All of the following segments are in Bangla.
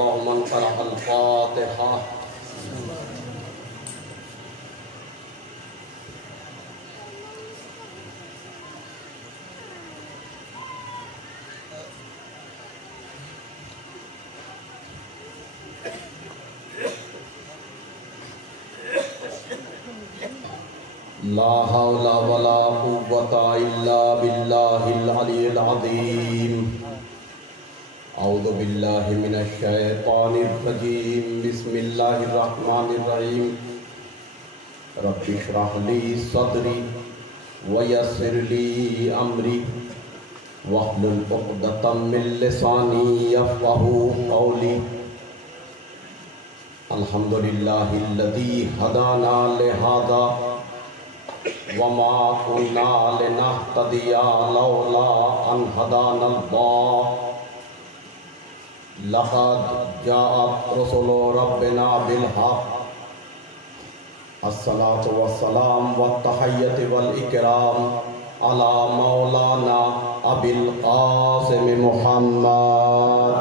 الله من قرأ الفاتحة لا حول ولا قوة إلا بالله العلي العظيم أعوذ بالله من الشيطان الرجيم بسم الله الرحمن الرحيم رب اشرح لي صدري ويسر لي أمري واحلل عقدة من لساني يفقهوا قولي الحمد لله الذي هدانا لهذا وما كنا لنهتدي لولا أن هدانا الله لقد جاءت رسل ربنا بالحق الصلاة والسلام والتحية والإكرام على مولانا أبي القاسم محمد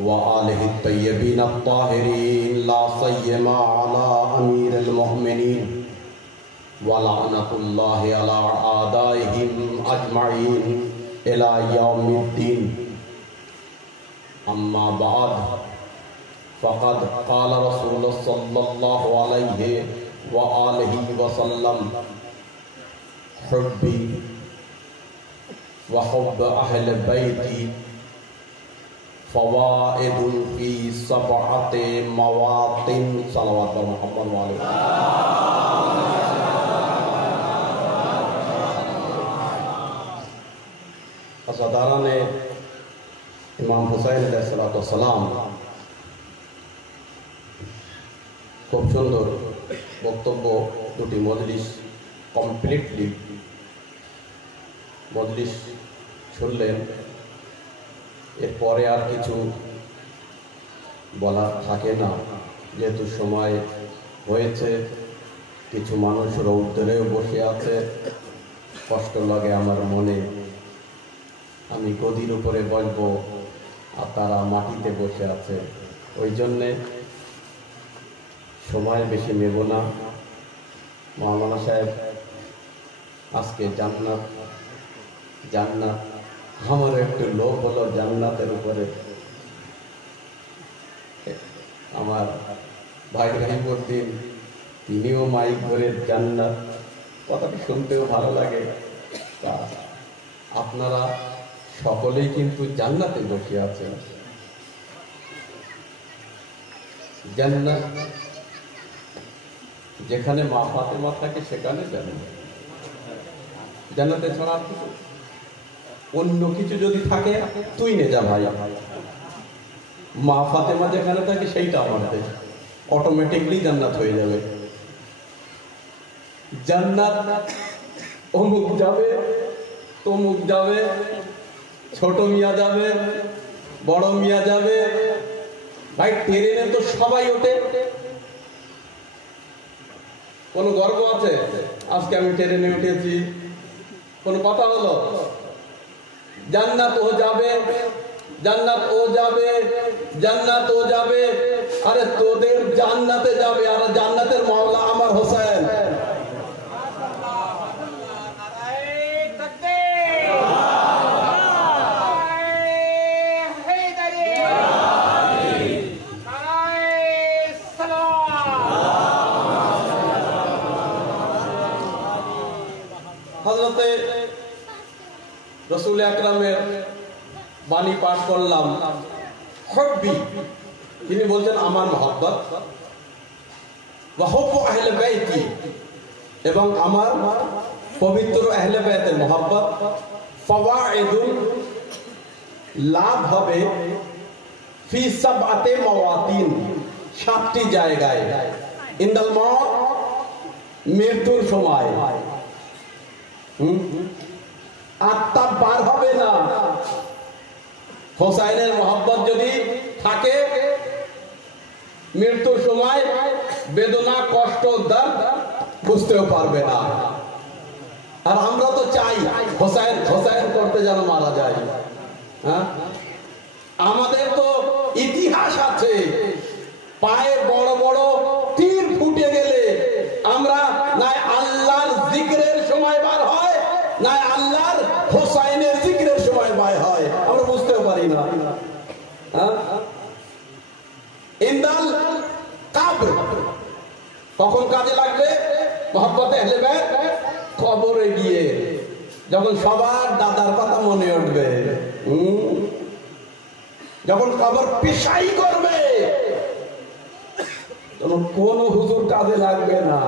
وآله الطيبين الطاهرين لا سيما على أمير المؤمنين ولعنة الله على أعدائهم أجمعين إلى يوم الدين أما بعد فقد قال رسول صلى الله عليه وآله وسلم حبي وحب أهل بيتي فوائد في سبعة مواطن صلوات محمد وعليه हज़रत इमाम हुसैन अलैहिस्सलाम खूब सुंदर बक्तव्य दुटी मजलिस कमप्लीटली मजलिस শুনলেন এরপরে আর কিছু বলার থাকে না যেহেতু সময় হয়েছে কিছু মানুষ রৌদ্রেও বসে আছে কষ্ট লাগে আমার মনে আমি গদির উপরে বসবো আর তারা মাটিতে বসে আছে ওই জন্যে সময় বেশি নেব না মাওলানা সাহেব আজকে জান্নাত জান্নাত আমার একটু লোভ হলো জান্নাতের উপরে আমার ভাই রহিমউদ্দিন তিনিও মাইক করে জান্নাত কথাটি শুনতেও ভালো লাগে তা আপনারা সকলেই কিন্তু জান্নাতে বসে আছেন জান্নাত যেখানে মা ফাতেমা থাকে সেখানে জান্নাত জান্নাতে ছাড়া কিছু অন্য কিছু যদি থাকে তুই নে যা ভাই মা ফাতেমা যেখানে থাকে সেইটা আমাদের অটোমেটিকলি জান্নাত হয়ে যাবে জান্নাত অমুক যাবে তমুক যাবে ছোট মিয়া যাবে বড় মিয়া যাবে ভাই ট্রেনে তো সবাই ওঠে কোনো গর্ব আছে আজকে আমি ট্রেনে উঠেছি কোনো কথা হলো জান্নাত ও যাবে জান্নাত ও যাবে জান্নাত ও যাবে আরে তোদের জান্নাতে যাবে আর জান্নাতের মাওলা আমার হোসেন হযরতে রাসূল আকরামের বাণী পাঠ করলাম হুব্বি তিনি বলছেন আমার মহব্বত ওয়া হুব্বু আহলে বাইতি এবং আমার পবিত্র আহলে বাইতের মহব্বত ফাওয়াইদুন লাভ হবে ফি সাবআতি মাওয়াতিন সাতটি জায়গায় ইনদাল মাউত মৃত্যুর সময় আত্মা বার হবে না হোসাইনের মহব্বত যদি থাকে মৃত্যুর সময় বেদনা কষ্ট দর্দ বুঝতেও পারবে না আর আমরা তো চাই হোসেন হ্যাঁ, আমাদের তো ইতিহাস আছে, পায়ে বড় বড় তীর ফুটে গেলে আমরা না আল্লাহর জিকিরের সময় বার হয়, না আল্লাহর হোসাইনের জিকিরের সময় বার হয়, আমরা বুঝতেও পারি না। ইন্দাল কাবর কখন কাজে লাগবে? মহব্বতে আহলে বাইত কবরে গিয়ে যখন সবার দাদার কথা মনে উঠবে, যখন কবর পেশাই করবে, তখন কোন হুজুর কাজে লাগবে না।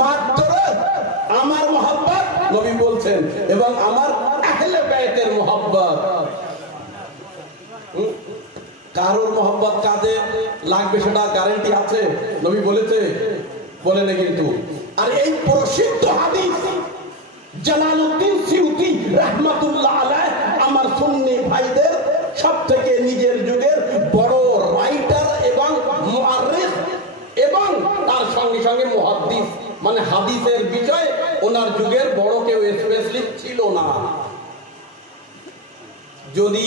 মাত্র আমার মহব্বত নবী বলছেন, এবং আমার আহলে বাইতের মহব্বত। কারোর মহব্বত কাজে লাগবে সেটা গ্যারান্টি আছে? নবী বলেছে? বলেন কিন্তু। আর এই প্রসিদ্ধ হাদিস জালালউদ্দিন সিউতি রাহমাতুল্লাহ আলাইহ আমার সুন্নি ভাইদের সবথেকে নিজের যুগের বড় রাইটার এবং মুআররিখ, এবং তার সঙ্গে সঙ্গে মুহাদ্দিস, মানে হাদিসের বিষয় ওনার যুগের বড় কেউ স্পেশালিস্ট ছিল না। যদি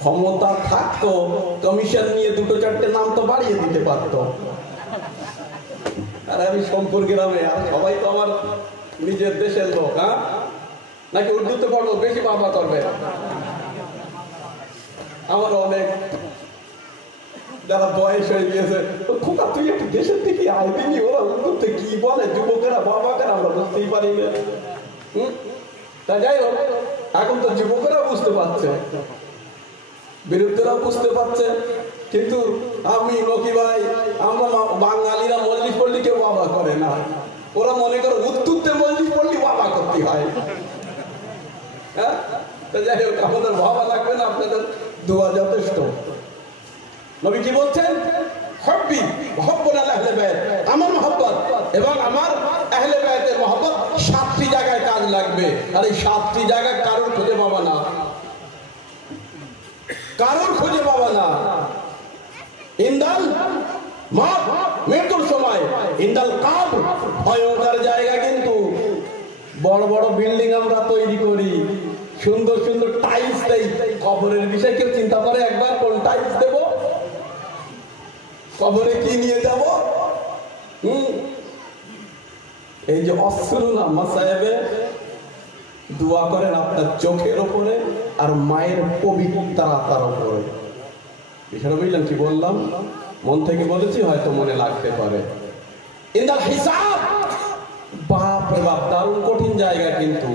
ক্ষমতা থাকতো কমিশন নিয়ে দুটো চারটে নাম তো বাড়িয়ে দিতে পারতো। আর আমি সম্পর্ক গ্রামে, আর সবাই তো আমার নিজের দেশের লোক। হ্যাঁ, নাকি উর্দুতে পড়বো বেশি বাবা করবে? আমার অনেক যারা বয়স হয়ে গিয়েছে, খোকা তুই একটু দেশের দিকে আইবিনি, ওরা উর্দুতে কি বলে যুবকেরা বাবাকেরা আমরা বুঝতেই পারি না। তা যাই হোক, এখন তো যুবকেরা বুঝতে পারছে, বিরুদ্ধেরা বুঝতে পারছে, কিন্তু আমি নকি ভাই, আমরা বাঙালিরা মজলিস পড়লে কেউ বাবা করে না, ওরা মনে করে উত্তরতে মজলিস পড়লে বাবা করতে হয়। হ্যাঁ, যাই হোক, আমাদের ভাবা লাগবে না, আপনাদের দোয়া যথেষ্ট। নবী কি বলছেন? হব্বি মহব্বত আহলে বাইত, আমার মহব্বত এবং আমার আহলে বাইতের মহব্বত 7টি জায়গায় কাজ লাগবে। আর এই 7টি জায়গায় কারোর খুঁজে পাবা না, কারোর খুঁজে পাবা না। ইন্দাল মত, মৃত্যুর সময়, ইন্দাল কাবর, ভয়ঙ্কর জায়গা। কিন্তু বড় বড় বিল্ডিং আমরা তৈরি করি, সুন্দর সুন্দর টাইলস দেই, কবরের বিষয় কেউ চিন্তা করে একবার কোন টাইলস দেব, কবরে কি নিয়ে যাব? এই যে অশ্রুনা মাসায়েবে দোয়া করেন আপনার চোখের ওপরে আর মায়ের পবিত্রতার উপরে। বিষয়টা বুঝলেন কি বললাম? মন থেকে বলেছি, হয়তো মনে লাগতে পারে। ইনদাল হিসাব, বাপ রে বাপ, দারুণ কঠিন জায়গা। কিন্তু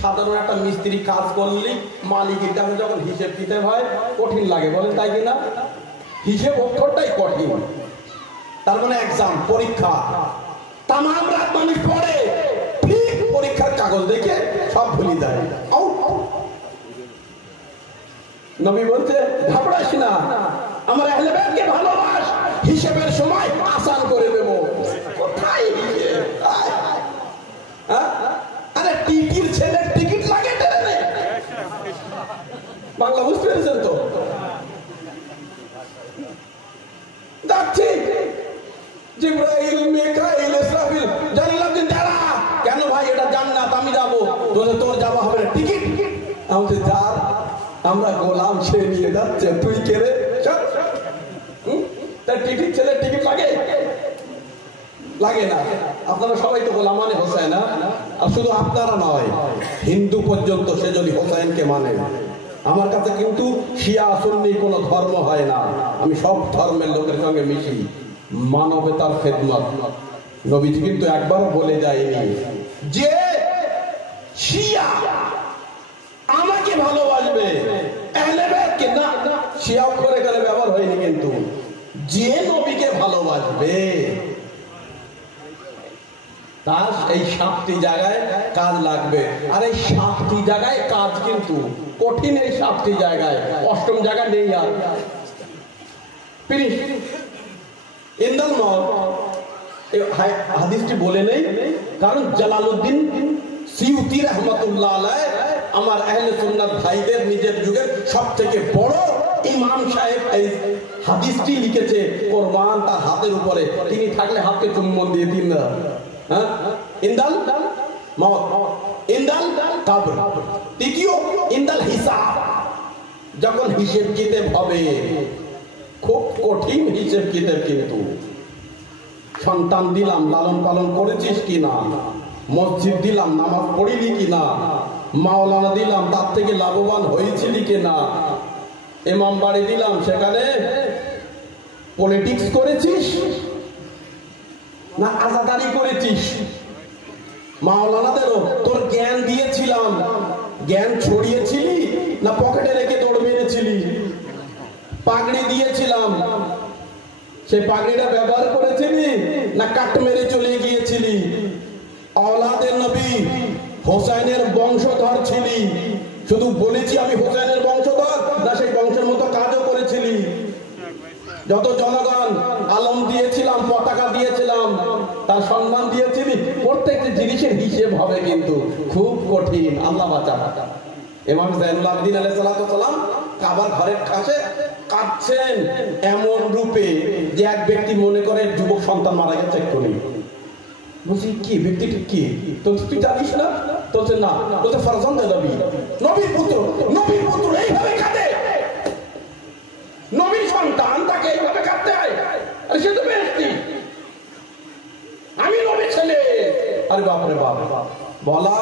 সাধারণ একটা মিস্ত্রি কাজ করলে মালিকের কাছে যখন হিসেব দিতে হয় কঠিন লাগে, বলেন তাই কিনা? হিসেব অক্ষরটাই কঠিন। তার মানে এক্সাম, পরীক্ষা, তামাম রাত মানুষ পড়ে, ঠিক পরীক্ষার কাগজ দেখে সব ভুলি দেয়। নবী বলছে ঘাবড়াস না, আমার আহলে বাইতকে ভালোবাস, হিসেবের সময় আসান করে দেব। কোথায় হিসেব? আরে টিকির ছেলের টিকিট লাগে ট্রেনে, বাংলা বুঝতে পেরেছেন তো? যাচ্ছি, জিবরাইল, মিকাইল, ইসরাফিল, জালালউদ্দিন যারা, কেন ভাই এটা জান্নাত, আমি যাবো। তোর যাওয়া হবে না, টিকিট। আমাদের যার আমরা গোলাম, সে নিয়ে যাচ্ছে, তুই কে রে? তার টিকিট ছেলের টিকিট লাগে? লাগে না। আপনারা সবাই তো গোলাম মানে হোসেন। আর শুধু আপনারা নয়, হিন্দু পর্যন্ত সে যদি হোসেনকে মানে। আমার কাছে কিন্তু শিয়া সুন্নি কোনো ধর্ম হয় না, আমি সব ধর্মের লোকের সঙ্গে মিশি। মানবতার খেদমত নবীজি কিন্তু একবারও বলে যায়নি যে শিয়া আমাকে ভালোবাসবে, আহলে বাইতকে না। শিয়া করে গেলে ব্যবহার হয়নি, কিন্তু যে নবীকে ভালোবাসবে তার এই 7টি জায়গায় কাজ লাগবে। আর এই 7টি জায়গায় কাজ কিন্তু কঠিন। এই 7টি জায়গায় 8ম জায়গা নেই। আর ইন্দাল মত, এই হাদিসটি বলে নেই, কারণ জালালউদ্দিন সিউতি রাহমাতুল্লাহ আলাইহ আমার আহলে সুন্নাত ভাইদের নিজের যুগের সবথেকে বড় ইমাম সাহেব, এই হাদিসটি লিখেছে কোরবান তার হাতের উপরে, তিনি থাকলে হাতকে চুম্বন দিয়ে দিন না। হ্যাঁ, ইন্দাল মওত, ইন্দাল কবর। তৃতীয় ইন্দাল হিসাব, যখন হিসেব কিতাব হবে, খুব কঠিন হিসেব কিতাব। কিন্তু সন্তান দিলাম, লালন পালন করেছিস কিনা, মসজিদ দিলাম, নামাজ পড়িলি কিনা, মাওলানা দিলাম, তার থেকে লাভবান হয়েছিলি কিনা, ইমাম বাড়ি দিলাম, সেখানে পলিটিক্স করেছিস না আজাদারি করেছিস। মাওলানাদেরও তোর জ্ঞান দিয়েছিলাম, জ্ঞান ছড়িয়েছিলি না পকেটে রেখে দৌড় মেরেছিলি। পাগড়ি দিয়েছিলাম, সেই পাগড়িটা ব্যবহার করেছিলি না কাট মেরে চলে গিয়েছিলি। আওলাদের নবী হোসেনের বংশধর ছিলি, শুধু বলেছি আমি হোসেনের বংশধর, না সেই বংশের মতো কাজও করেছিলি। যত জনগণ আলম দিয়েছিলাম, পতাকা দিয়েছিলাম, তার সম্মান দিয়েছিলি। প্রত্যেকটি জিনিসের হিসেব হবে, কিন্তু খুব কঠিন। আল্লাহ বাঁচান। ইমাম যায়নুল আবেদিন আলাইহিস সালাতু ওয়াস সালাম কাবার ঘরের কাছে কাঁদছেন এমন রূপে যে এক ব্যক্তি মনে করে যুবক সন্তান মারা গেছে এক্ষুনি। বলছি কি ব্যক্তিটি কি, তো তুই জানিস না? বলছে না। বলছে ফরজন্দে নবী, নবীর পুত্র, নবীর পুত্র এইভাবে কাঁদে, নবীর সন্তান, তাকে এইভাবে কাঁদতে হয়? আরে সে তো বেহেশতি, আমি নবীর ছেলে। আরে বাপরে বাপ, বলা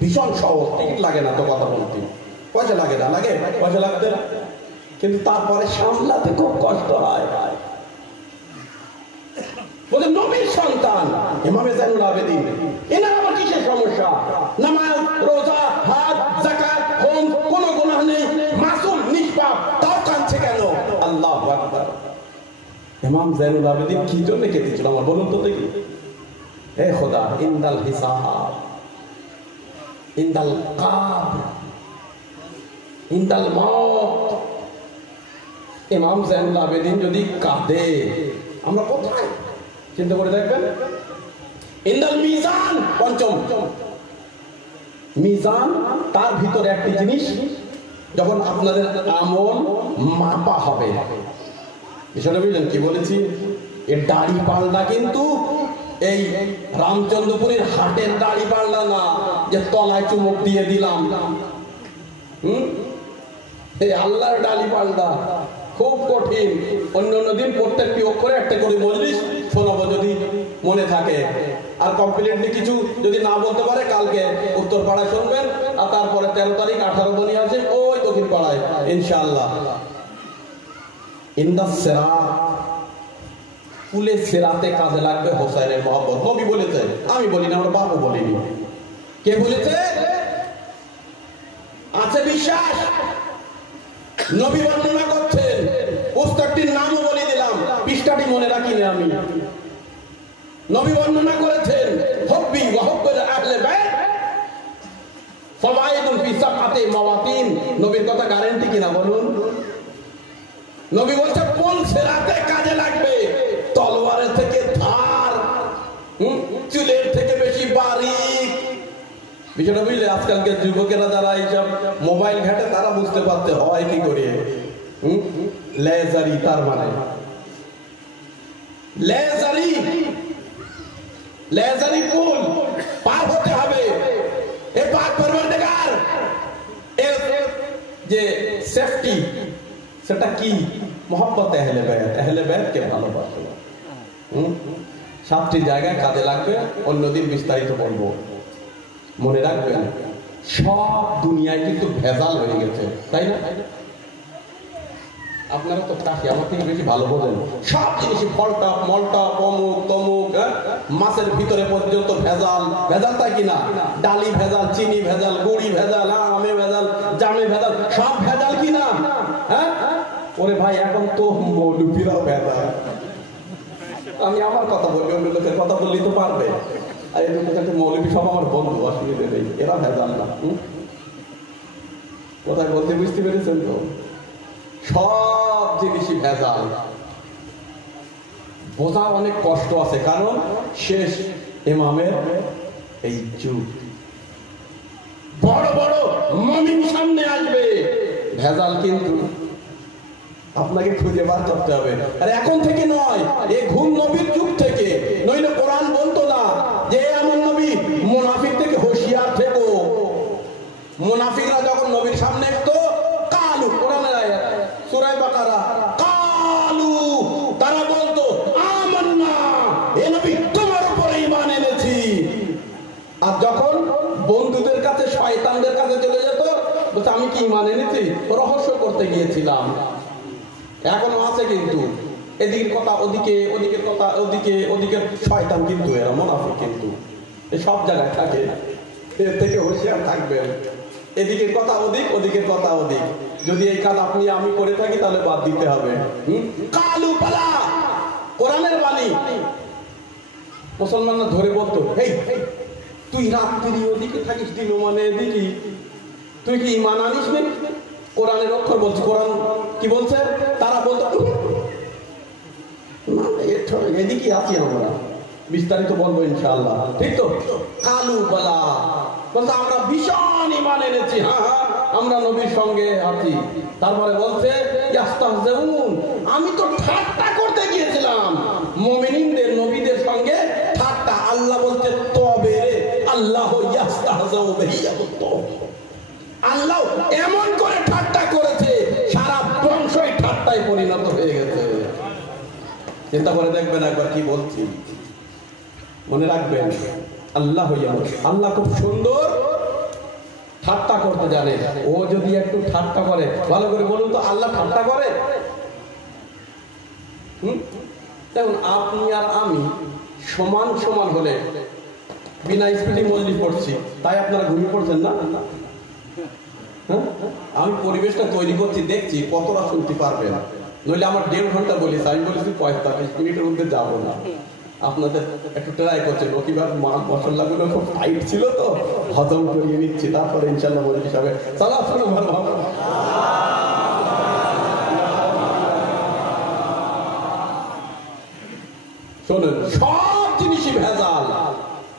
ভীষণ সহজ, টিকিট লাগে না তো কথা বলতে, পয়সা লাগে না, লাগে পয়সা লাগতে, কিন্তু তারপরে সামলাতে খুব কষ্ট হয়। বলে নবীর সন্তান ইমাম যায়নুল আবেদিন, এনার আবার কিসের সমস্যা? নামাজ, রোজা, হজ, যাকাত, হোম, কোনো গুনাহ নেই, মাসুম, নিষ্পাপ, তাও কাঁদছে কেন? আল্লাহু আকবার। ইমাম যায়নুল আবেদিন কি জন্য কেঁদেছিল আমার বলুন তো দেখি? হে খোদা, ইন্দাল হিসাব, ইন্দাল কবর, ইন্দাল মওত। ইমাম যায়নুল আবেদিন যদি কাঁদে, আমরা কোথায়? চিন্তা করে দেখবেন। ইন্দাল মিজান, পঞ্চম মিজান, তার ভিতরে একটি জিনিস, যখন আপনাদের আমল মাপা হবে, বিষয়টা বুঝলেন কি বলেছি? এর দাড়ি পাল্লা কিন্তু এই রামচন্দ্রপুরের হাটের দাড়ি পাল্লা না, যে তলায় চুমুক দিয়ে দিলাম। এই আল্লাহর দাড়ি পাল্লা খুব কঠিন। অন্য দিন প্রত্যেকটি অক্ষরে একটা করে মজলিস শোনাবো যদি মনে থাকে। আর কমপ্লিটলি কিছু যদি না বলতে পারে, কালকে উত্তর পাড়ায় শুনবেন, আর তারপরে 13 তারিখ 18 বনি আছে ওই দক্ষিণ পাড়ায় ইনশাআল্লাহ। ইন্দা সিরাত, কুলে সিরাতে কাজে লাগবে হোসেনের মহব্বত। নবী বলেছেন, আমি বলি না, আমার বাপও বলিনি। কে বলেছে? আছে বিশ্বাস, নবী বর্ণনা করছেন। পুস্তকটির নামও বলে দিলাম, পৃষ্ঠাটি মনে রাখিনি আমি। নবী বর্ণনা করেছেন, হুব্বি ওয়া হুব্বুল আহলে বাইত ফাওয়াইদুন ফি সাফাতি মাওয়াতিন। নবীর কথা গ্যারান্টি কিনা বলুন? নবী বলছে কোন সিরাতে কাজে লাগবে? তলোয়ারের থেকে ধার, চুলের থেকে বেশি বারিক। বিষয়টা বুঝলে? আজকালকার যুবকেরা যারা এইসব মোবাইল ঘাটে, তারা বুঝতে পারতে হয় কি করে। লেজারি, তার মানে লেজারি, লেজারি পুল পার হতে হবে। এ পাক পরওয়ারদিগার, এর যে সেফটি, সেটা কি? মোহাব্বত আহলে বাইত, আহলে বাইতকে ভালোবাসা। 7টি জায়গায় কাজে লাগবে, অন্যদিন বিস্তারিত বলবো। মনে রাখবেন, সব দুনিয়ায় কিন্তু ভেজাল হয়ে গেছে, তাই না? আপনারা তো কাশি আমার থেকে বেশি ভালো বোঝেন। সব জিনিসই ফলটা, মলটা, অমুক তমুক, মাছের ভিতরে পর্যন্ত ভেজাল। ভেজাল তাই কিনা? ডালি ভেজাল, চিনি ভেজাল, গুড়ি ভেজাল, আমে ভেজাল, জামে ভেজাল, সব ভেজাল কিনা? হ্যাঁ ওরে ভাই, এখন তো মৌলবীরাও ভেজাল। আমি আমার কথা বলি, অন্য লোকের কথা বললেই তো পারবে। আর এই দুটো মৌলবী সব আমার বন্ধু, অসুবিধা নেই, এরা ভেজাল না। কোথায় বলতে বুঝতে পেরেছেন তো? সব জিনিসই ভেজাল। বোঝা অনেক কষ্ট আছে, কারণ শেষ ইমামের এই যুগ। বড় বড় মুমিন সামনে আসবে, ভেজাল কিন্তু আপনাকে খুঁজে বার করতে হবে। আর এখন থেকে নয়, এই ঘুম নবীর যুগ থেকে, নইলে কোরআন বলতো না যে এমন নবী মুনাফিক থেকে হুঁশিয়ার থেকো। মুনাফিকরা যখন নবীর সামনে আসতো, কালু, কোরআনের আয়াত সূরা বাকারা, কালু, তারা বলতো আমান্না, এ নবী তোমার উপরে ঈমান এনেছি। আর যখন বন্ধুদের কাছে, শয়তানদের কাছে চলে যেত, বলতে আমি কি ঈমান এনেছি, রহস্য করতে গিয়েছিলাম। এখনো আছে কিন্তু এদিকে কথা ওদিকে, ওদিকে কথা ওদিকে, ওদিকে শয়তান কিন্তু এরা মুনাফিক কিন্তু সব জায়গায় থাকে। এর থেকে হুঁশিয়ার থাকবেন। এদিকে কথা ওদিক, ওদিকে কথা ওদিক। যদি এই কাজ আপনি আমি করে থাকি তাহলে বাদ দিতে হবে। কালু পালা, কোরআনের বাণী। মুসলমানরা ধরে বলতো, এই তুই রাত্রি ওদিকে থাকিস, দিন মানে এদিকে, তুই কি ঈমান আনিস নি? কোরআনের অক্ষর বলছে, কোরআন কি বলছে? তারা বলতো এদিকে আছি আমরা, বিস্তারিত বলবো ইনশাআল্লাহ, ঠিক তো? কালু বলা বলতে আমরা ভীষণ ঈমান এনেছি, হ্যাঁ হ্যাঁ আমরা নবীর সঙ্গে আছি। তারপরে বলছে আমি তো ঠাট্টা করতে গিয়েছিলাম মুমিনদের, নবীদের সঙ্গে ঠাট্টা। আল্লাহ বলছে তবে আল্লাহ ইয়াস্তাহজাউ বিহি, আল্লাহ এমন করে ঠাট্টা করেছে সারা বংশই ঠাট্টায় পরিণত হয়ে গেছে। চিন্তা করে দেখবেন একবার কি বলছি, মনে রাখবেন। আল্লাহ আল্লাহ খুব সুন্দর ঠাট্টা করতে জানে। ও যদি একটু ঠাট্টা করে, ভালো করে বলুন তো, আল্লাহ ঠাট্টা করে? দেখুন, আপনি আর আমি সমান সমান হলে বিনা স্পিডে মজলি পড়ছি, তাই আপনারা ঘুমিয়ে পড়ছেন না? আমি পরিবেশটা তৈরি করছি, দেখছি কতটা শুনতে পারবেন। নইলে আমার 1.5 ঘন্টা বলেছি, আমি বলেছি 45 মিনিটের মধ্যে যাবো না। আপনাদের একটু ট্রাই করছে, রকিবার মশলাগুলো খুব টাইট ছিল তো, হজম করিয়ে নিচ্ছি, তারপরে ইনশাল্লাহ বলি হিসাবে শোনেন, সব জিনিসই ভেজাল।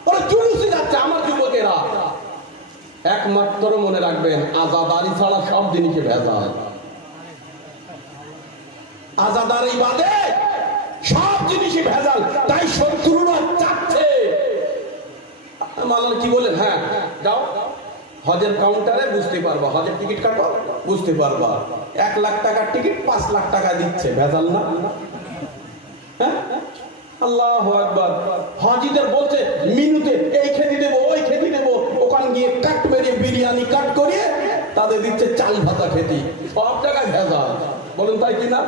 ওরা জুলুসে যাচ্ছে আমার যুবকেরা। একমাত্র মনে রাখবেন, আজাদারি ছাড়া সব জিনিসে ভেজাল। আজাদারি বাদে সব জিনিসই ভেজাল। তাই শত্রুরা চাচ্ছে। মালাল কি বলেন, হ্যাঁ যাও হজের কাউন্টারে, বুঝতে পারবা, হজের টিকিট কাটো, বুঝতে পারবা 1 লাখ টাকার টিকিট 5 লাখ টাকা দিচ্ছে, ভেজাল না? হ্যাঁ, আল্লাহু আকবার। হাজিদের বলছে মিনুতে এই খেতে দেবো, ওই খেতে দেবো, ওখান গিয়ে কাট মেরিয়ে বিরিয়ানি কাট করিয়ে তাদের দিচ্ছে চাল ভাতা খেতে। সব জায়গায় ভেজাল, বলুন তাই কিনা?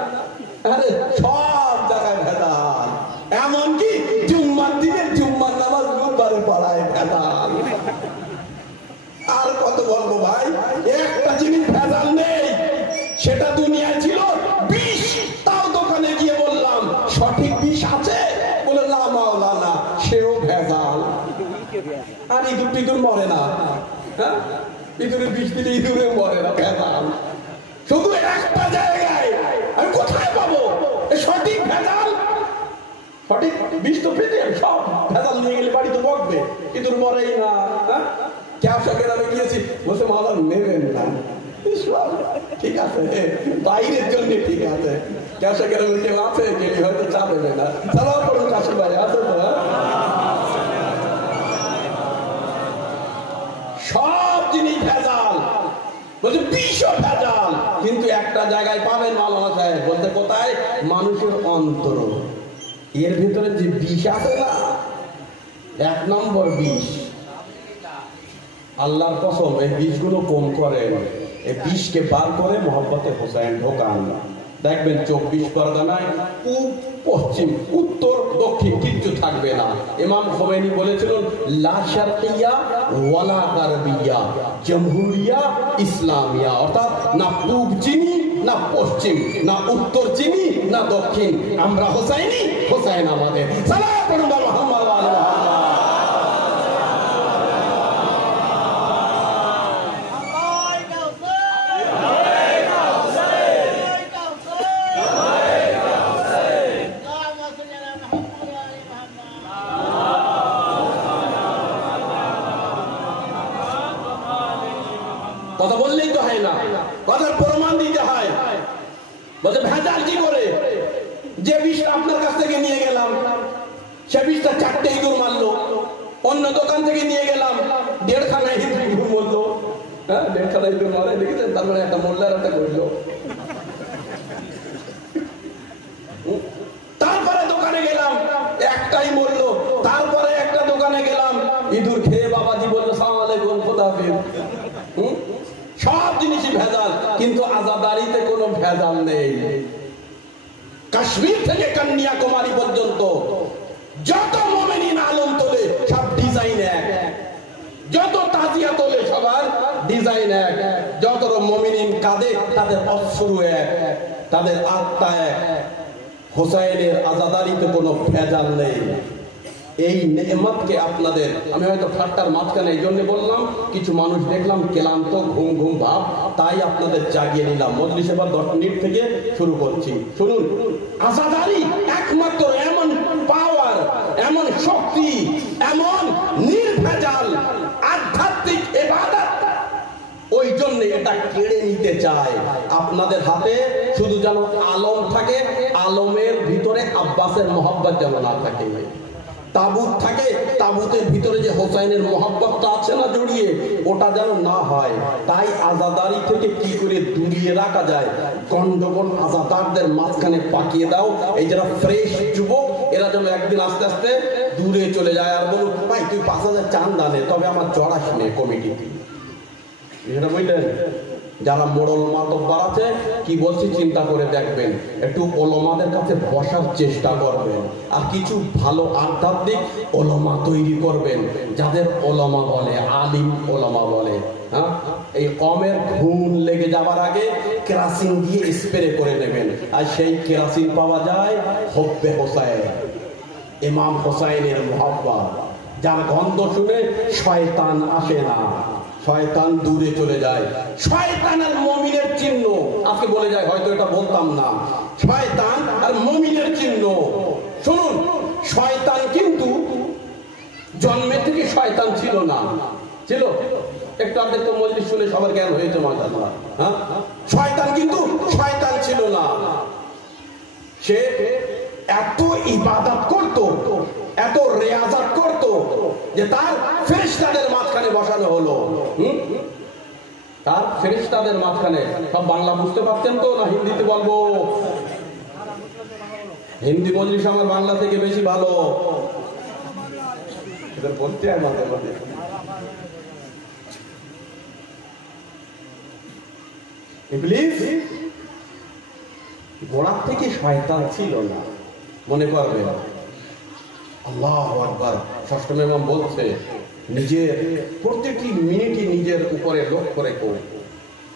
আরে সব জায়গায় ভেজাল। এমনকি জুম্মার দিনে জুম্মার নামাজ বুধবারে পড়ায় ভেজাল। আর কত বলবো ভাই, একটা জিনিস ভেজাল নেই, সেটা দুনিয়ায় ছিল বিষ। তাও দোকানে গিয়ে বললাম সঠিক বিষ আছে, বলে না মাওলানা, সেও ভেজাল। আর ইঁদুর টিঁদুর মরে না, হ্যাঁ, ইঁদুরের বিষ দিলে ইঁদুরে মরে না, ভেজাল। শুধু একটা জায়গায় আমি কোথায় পাবো সঠিক ভেজাল? সঠিক বিষ তো পেতে, সব ভেজাল নিয়ে গেলে বাড়িতে বকবে, ইঁদুর মরেই না। ক্যাবসাকের আমি গিয়েছি, বলছে মালা নেবেন না। ঠিক আছে, বাইরের জন্য ঠিক আছে। ক্যাবসাকের কেউ আছে, কেউ হয়তো চা দেবে না। সালাম করুন কাশি ভাই, আছে তো? সব জিনিস ভেজাল, বলছে বিষও ভেজাল। কিন্তু একটা জায়গায় পাবেন মাওলানা সাহেব, বলতে কোথায়? মানুষের অন্তর। এর ভিতরে যে বিষ আছে না, 1 নম্বর বিষ। আল্লাহর কসম, এই বিষগুলো কম করে, এই বিষকে বার করে মোহাম্মতে হোসেন ঢোকান। দেখবেন 24 পরগনায় পূব পশ্চিম উত্তর দক্ষিণ কিচ্ছু থাকবে না। ইমাম খোমেনি বলেছিলেন, লা শারকিয়া ওয়ালা গারবিয়া জমহুরিয়া ইসলামিয়া, অর্থাৎ না পূব চিনি, না পশ্চিম, না উত্তর চিনি, না দক্ষিণ। আমরা হোসাইনি, হোসেন আমাদের। সালাত আলা মুহাম্মদ ওয়া আলা কথা বললেই তো হয় না, কথার প্রমাণ দিতে হয়। বলছে বিষটা আপনার কাছ থেকে নিয়ে গেলাম, সে বিষটা 4টে ইঁদুর মারলো। অন্য দোকান থেকে নিয়ে গেলাম, 1.5খানা ইঁদুর মরলো। হ্যাঁ, 1.5খানা ইঁদুর মারে, দেখেছেন? তার মানে একটা মরলো আর একটা করলো। তারপরে দোকানে গেলাম, একটাই মরলো। তারপরে একটা দোকানে গেলাম, ইঁদুর খেয়ে বাবাজি বললো সালাম আলাইকুম, খোদা হাফেজ। সব জিনিসই ভেজাল, কিন্তু আজাদারিতে কোনো ভেজাল নেই। কাশ্মীর থেকে কন্যাকুমারী পর্যন্ত যত মুমিনিন আলম তোলে সব ডিজাইন এক, যত তাজিয়া তোলে সবার ডিজাইন এক, যত মুমিনিন কাঁদে তাদের অশ্রু এক, তাদের আত্মা এক। হোসাইনের আজাদারিতে কোনো ভেজাল নেই। এই নেয়ামতকে আপনাদের, আমি হয়তো ঠাট্টার মাঝখানে এই জন্য বললাম, কিছু মানুষ দেখলাম ক্লান্ত, ঘুম ঘুম ভাব, তাই আপনাদের জাগিয়ে নিলাম। মজলিস এবার 10 মিনিট থেকে শুরু করছি। শুনুন, আজাদারি একমাত্র এমন পাওয়ার, এমন শক্তি, এমন নির্ভেজাল আধ্যাত্মিক ইবাদত, ওই জন্য এটা কেড়ে নিতে চায় আপনাদের হাতে। শুধু যেন আলম থাকে, আলমের ভিতরে আব্বাসের মোহাব্বত যেন না থাকে। তাবুত থাকে, তাবুতের ভিতরে যে হোসাইনের মোহাব্বতটা আছে না জড়িয়ে, ওটা যেন না হয়। তাই আজাদারি থেকে কি করে দূরিয়ে রাখা যায়, গন্ডগোল আজাদারদের মাঝখানে পাকিয়ে দাও। এই যারা ফ্রেশ যুবক, এরা যেন একদিন আস্তে আস্তে দূরে চলে যায় আর বলুন, ভাই তুই 5,000 চান্দা নে, তবে আমার জড়াস নে কমিটিতে। এটা বুঝলেন? যারা মোড়ল মাতব্বর আছে, কি বলছি চিন্তা করে দেখবেন, একটু ওলামাদের কাছে বসার চেষ্টা করবেন, আর কিছু ভালো আধ্যাত্মিক ওলামা তৈরি করবেন, যাদের ওলামা বলে, আলিম ওলামা বলে। হ্যাঁ, এই কমের ঘুম লেগে যাবার আগে কেরাসিন দিয়ে স্প্রে করে নেবেন। আর সেই কেরাসিন পাওয়া যায় হব্বে হোসাইন, ইমাম হোসাইনের মোহাব্বত, যার গন্ধ শুনে শয়তান আসে না, শয়তান দূরে চলে যায়। শয়তান আর মুমিনের চিহ্ন, আজকে বলে যায়, হয়তো এটা বলতাম না, শয়তান আর মুমিনের চিহ্ন। শুনুন, শয়তান কিন্তু জন্মের থেকে শয়তান ছিল না, ছিল একটু আগে তো মজলিস শুনে সবার জ্ঞান হয়েছে মাশাআল্লাহ। হ্যাঁ, শয়তান কিন্তু শয়তান ছিল না। সে এত ইবাদত করত, এত রিয়াজত করত, যে তার ফেরেশতাদের মাঝখানে বসানো হলো। তার ফেরেশতাদের মাঝখানে। সব বাংলা বুঝতে পারছেন তো, না হিন্দিতে বলবো? হিন্দি মজলিস আমার বাংলা থেকে বেশি ভালো বলতে হয় মাঝে মাঝে। ইবলিস গোড়ার থেকে শয়তান ছিল না, মনে করবে। আল্লাহু আকবার। ষষ্ঠম ইমাম বলছে, নিজের প্রত্যেকটি মিনিটই নিজের উপরে লক্ষ্য রেখো।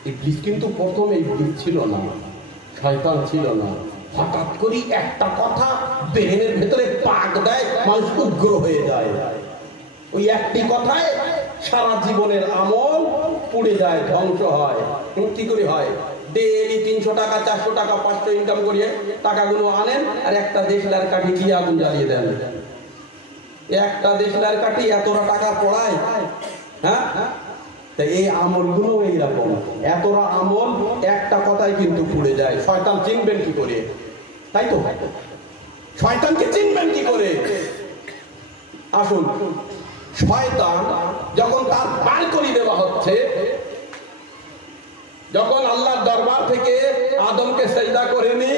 ইবলিস কিন্তু প্রথমে ইবলিস ছিল না, শয়তান ছিল না। হঠাৎ করে একটা কথা ব্রেনের ভেতরে পাক দেয়, মানুষ উগ্র হয়ে যায়। ওই একটি কথায় সারা জীবনের আমল পুড়ে যায়, ধ্বংস হয়। কি করে হয়? ডেইলি 300 টাকা, 400 টাকা, 500 ইনকাম করিয়ে টাকাগুলো আনেন, আর একটা দেশলার কাঠি দিয়ে আগুন জ্বালিয়ে দেন। একটা দেশলার কাঠি এতটা টাকা পড়ায়। হ্যাঁ, এই আমলগুলো এইরকম, এতটা আমল একটা কথায় কিন্তু পুড়ে যায়। শয়তান চিনবেন কি করে? তাই তো, শয়তানকে চিনবেন কি করে? আসুন, শয়তান যখন তার বার করে দেওয়া হচ্ছে, যখন আল্লাহর দরবার থেকে আদমকে সেজদা করেনি,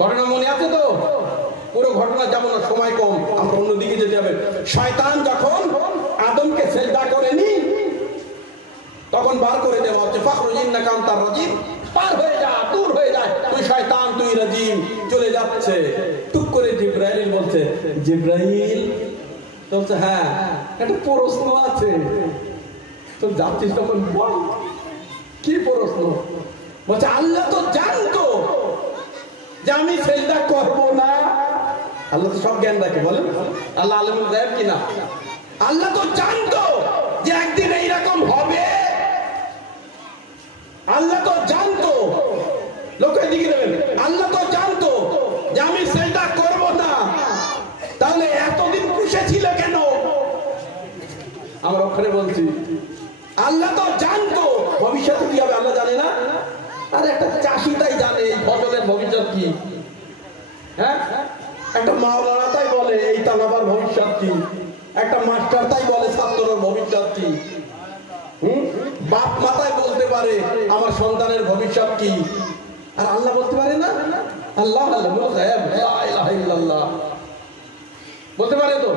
ঘটনা মনে আছে তো? পুরো ঘটনা যাবো না, সময় কম, আমরা অন্যদিকে যেতে হবে। শয়তান যখন আদমকে সেজদা করেনি, তখন বার করে দেওয়া হচ্ছে, ফাখরুজ ইন্নাকা আনতার রাজিম, পার হয়ে যা, দূর হয়ে যা, তুই শয়তান, তুই রাজিম, চলে যাচ্ছে। টুক করে জিবরাইল বলছে, জিবরাইল বলছে, হ্যাঁ একটা প্রশ্ন আছে, তো যাচ্ছিস তখন বল। কি প্রশ্ন? বলছে, আল্লাহ তো জানতো যে আমি সেজদা করব না। আল্লাহ তো সব জ্ঞান রাখে, বলেন আল্লাহ আলিমুল গায়ব কিনা? আল্লাহ তো জানতো যে একদিন এইরকম হবে। আল্লাহ তো জানতো, লোকের দিকে দেবেন, আল্লাহ তো জানতো যে আমি সেজদা করব না, তাহলে এতদিন পুষেছিল কেন? আমরা ওখানে বলছি, আল্লাহ তো জানতো ভবিষ্যতে কি হবে, আল্লাহ জানে না? আর একটা চাষি তাই জানে এই ফসলের ভবিষ্যৎ কি। হ্যাঁ, একটা মাওলানা তাই বলে এই তালাবার ভবিষ্যৎ কি, একটা মাস্টার তাই বলে ছাত্রের ভবিষ্যৎ কি, বাপ মাতাই বলতে পারে আমার সন্তানের ভবিষ্যৎ কি, আর আল্লাহ বলতে পারে না? আল্লাহ বলতে পারে তো?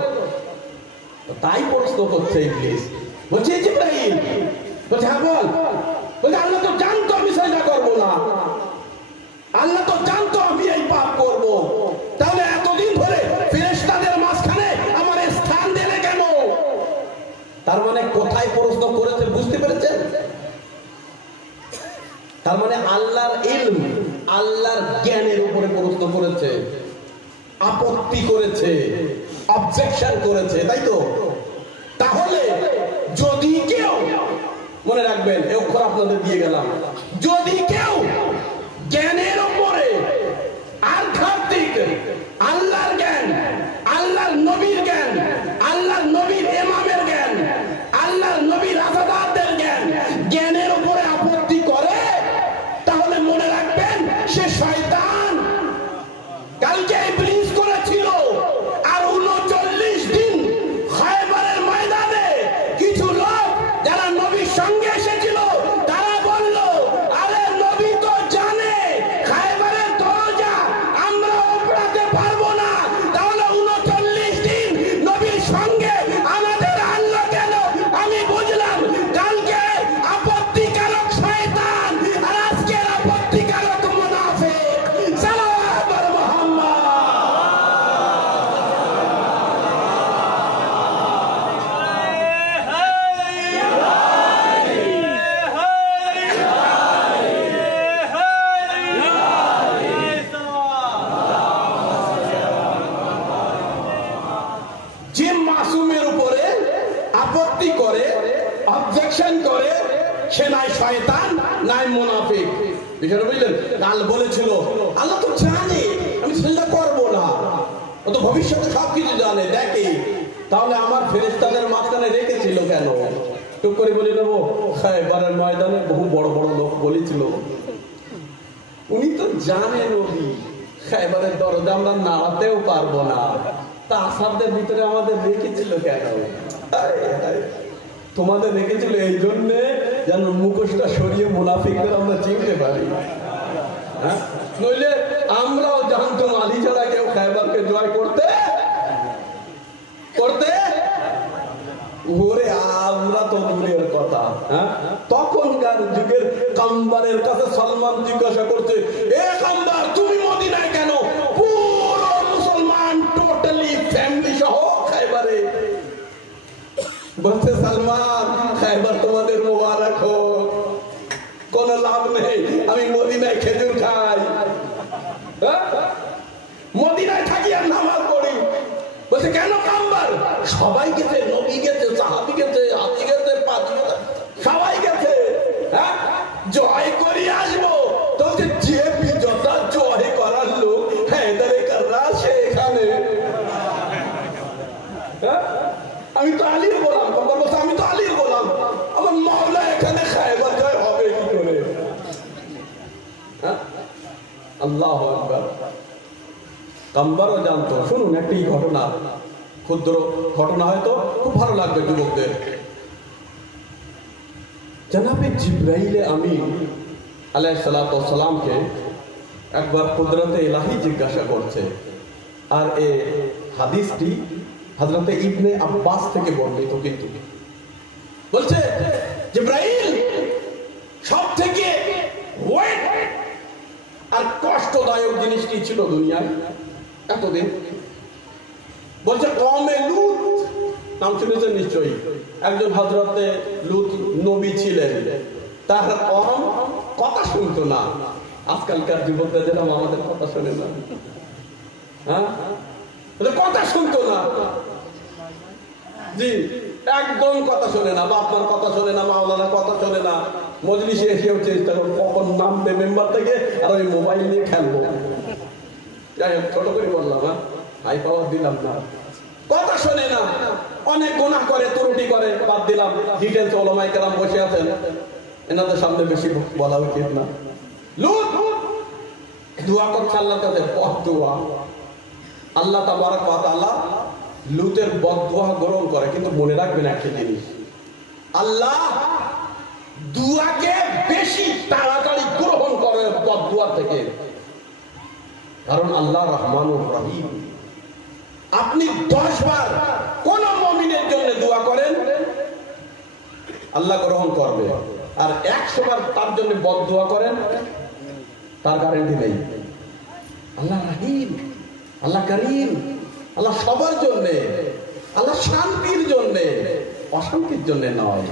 তাই প্রশ্ন করছে ইবলিস, বলছে জিবরাইল, বলছে হ্যাঁ বল। বলছে আল্লাহ তো জানতো আমি সেজদা করবো না, আল্লাহ তো জানতো আমি এই পাপ করব, তাহলে এতদিন ধরে ফেরেশতাদের মাঝখানে আমার স্থান দিলে কেন? তার মানে কোথায় প্রশ্ন করেছে বুঝতে পেরেছেন? তার মানে আল্লাহর ইলম, আল্লাহর জ্ঞানের উপরে প্রশ্ন করেছে, আপত্তি করেছে, অবজেকশন করেছে, তাই তো? তাহলে যদি কেউ, মনে রাখবেন এই অক্ষর আপনাদের দিয়ে গেলাম, যদি কেউ জ্ঞানের উপরে আধ্যাত্মিক আল্লাহর জ্ঞান, আল্লাহর নবীর জ্ঞান, আল্লাহর নবীর ইমামের জ্ঞান, আল্লাহর নবীর আজাদাতের জ্ঞান, জ্ঞানের উপরে আপত্তি করে, তাহলে মনে রাখবেন সে শয়তান। কালকে ইবলিস করেছিল, আর 39 দিন খায়বারের ময়দানে কিছু লোক যারা নবীর সঙ্গে এসেছিল তারা বলল, আরে নবী তো জানে খায়বারের দরজা আমরা উপড়াতে পারবো না, তাহলে 39 দিন নবীর সঙ্গে আমাদের আল্লাহ কেন? আমি বুঝলাম কালকে আপত্তিকারক শয়তান আর আজকের আপত্তিকারক মুনাফিক। সালাম মুহাম্মদ। যে মাসুমের উপরে আপত্তি করে, অবজেকশন করে, সে নাই শয়তান নাই মুনাফিক। বিষয়টা বুঝলেন? কাল বলেছিল আল্লাহ তো জানে আমি সেটা করবো না, ও তো ভবিষ্যতে সবকিছু জানে, দেখে, তাহলে আমার ফেরেশতাদের মাঝখানে রেখেছিল কেন? টুক করে বলে নেবো, খায়বারের ময়দানে বহু বড় বড় লোক বলেছিল, উনি তো জানেন নবী খায়বারের দরজা আমরা নাড়াতেও পারবো না, তা আসাদের ভিতরে আমাদের রেখেছিল কেন? তোমাদের রেখেছিল এই জন্যে যেন মুখোশটা সরিয়ে মুনাফিকদের আমরা চিনতে পারি। নইলে আমরাও জানতাম আলী ছাড়া কেউ খায়বারকে জয় করতে করতে ওরে আমরা তো দূরের কথা। তখনকার যুগের কাম্বারের কাছে সালমান জিজ্ঞাসা করছে, এ কাম্বার তুমি মদিনায় কেন? পুরো মুসলমান টোটালি ফ্যামিলি সহ খায়বারে। বলছে সালমান, খায়বার তোমাদের মোবারক হোক, কোন লাভ নেই, আমি মদিনায় খেজুর খাই, মদিনায় থাকি আর নামাজ পড়ি। বলছে কেন কাম্বার? সবাই গেছে, নবী গেছে, সাহাবী গেছে, হাতি গেছে, পাতি গেছে, সবাই গেছে, জয় করে আসবো। তো যে বিজয়টা জয় করার লোক হায়দারে কাররা সে এখানে। আমি তো আলীর গোলাম, বলছে আমি তো আলীর গোলাম, আমার মাওলা এখানে খায়বার জয় হবে কি করে? আল্লাহু আকবার। কাম্বারও জানতো। শুনুন একটি ঘটনা, ক্ষুদ্র ঘটনা, হয়তো খুব ভালো লাগবে যুবকদের। জনাবে জিবরাইলে আমিন আলাইহিস সালাতু ওয়াস সালামকে একবার কুদরতে ইলাহি জিজ্ঞাসা করছে, আর এই হাদিসটি হযরতে ইবনে আব্বাস থেকে বর্ণিত। কিন্তু বলছে জিবরাইল সবথেকে ওয়েট আর কষ্টদায়ক জিনিস কি ছিল দুনিয়ায় এতদিন? বলছে কওমে লূত, নাম শুনেছেন নিশ্চয়ই, একজন হযরতে লূত নবী ছিলেন, তার কওম কথা শুনতো না। আজকালকার যুবকরা যেরকম আমাদের কথা শোনে না, কথা শুনতো না, জি একদম কথা শোনে না, বাপমার কথা শোনে না, মাওলানা কথা শোনে না, মজলিসে এসেও চেষ্টা করবো কখন নামবে মেম্বার থেকে আর ওই মোবাইল নিয়ে খেলবো। যাই হোক, ছোট করে বললাম, হাই পাওয়ার দিলাম না, কথা শোনে না, অনেক গুনাহ করে, ত্রুটি করে, বাদ দিলাম। ডিটেলস ওলামায়ে কেরাম বসে আছেন, এনাদের সামনে বেশি বলা উচিত না। লূত দোয়া করছে আল্লাহর কাছে, দোয়া আল্লাহ তাবারক ওয়া তাআলা লুতের বদদুয়া গ্রহণ করে, কিন্তু মনে রাখবেন একটা জিনিস, আল্লাহ দুয়াকে বেশি তাড়াতাড়ি গ্রহণ করে বদদুয়া থেকে, কারণ আল্লাহ রহমানুর রহিম। আপনি 10 বার কোন মুমিনের জন্য দোয়া করেন, আল্লাহ গ্রহণ করবে, আর 100 বার তার জন্য বদদুয়া করেন, তার গ্যারান্টি নেই। আল্লাহ রহিম, আল্লাহ করিম, আল্লাহ সবার জন্য, আল্লাহ শান্তির জন্য, অশান্তির জন্য নয়।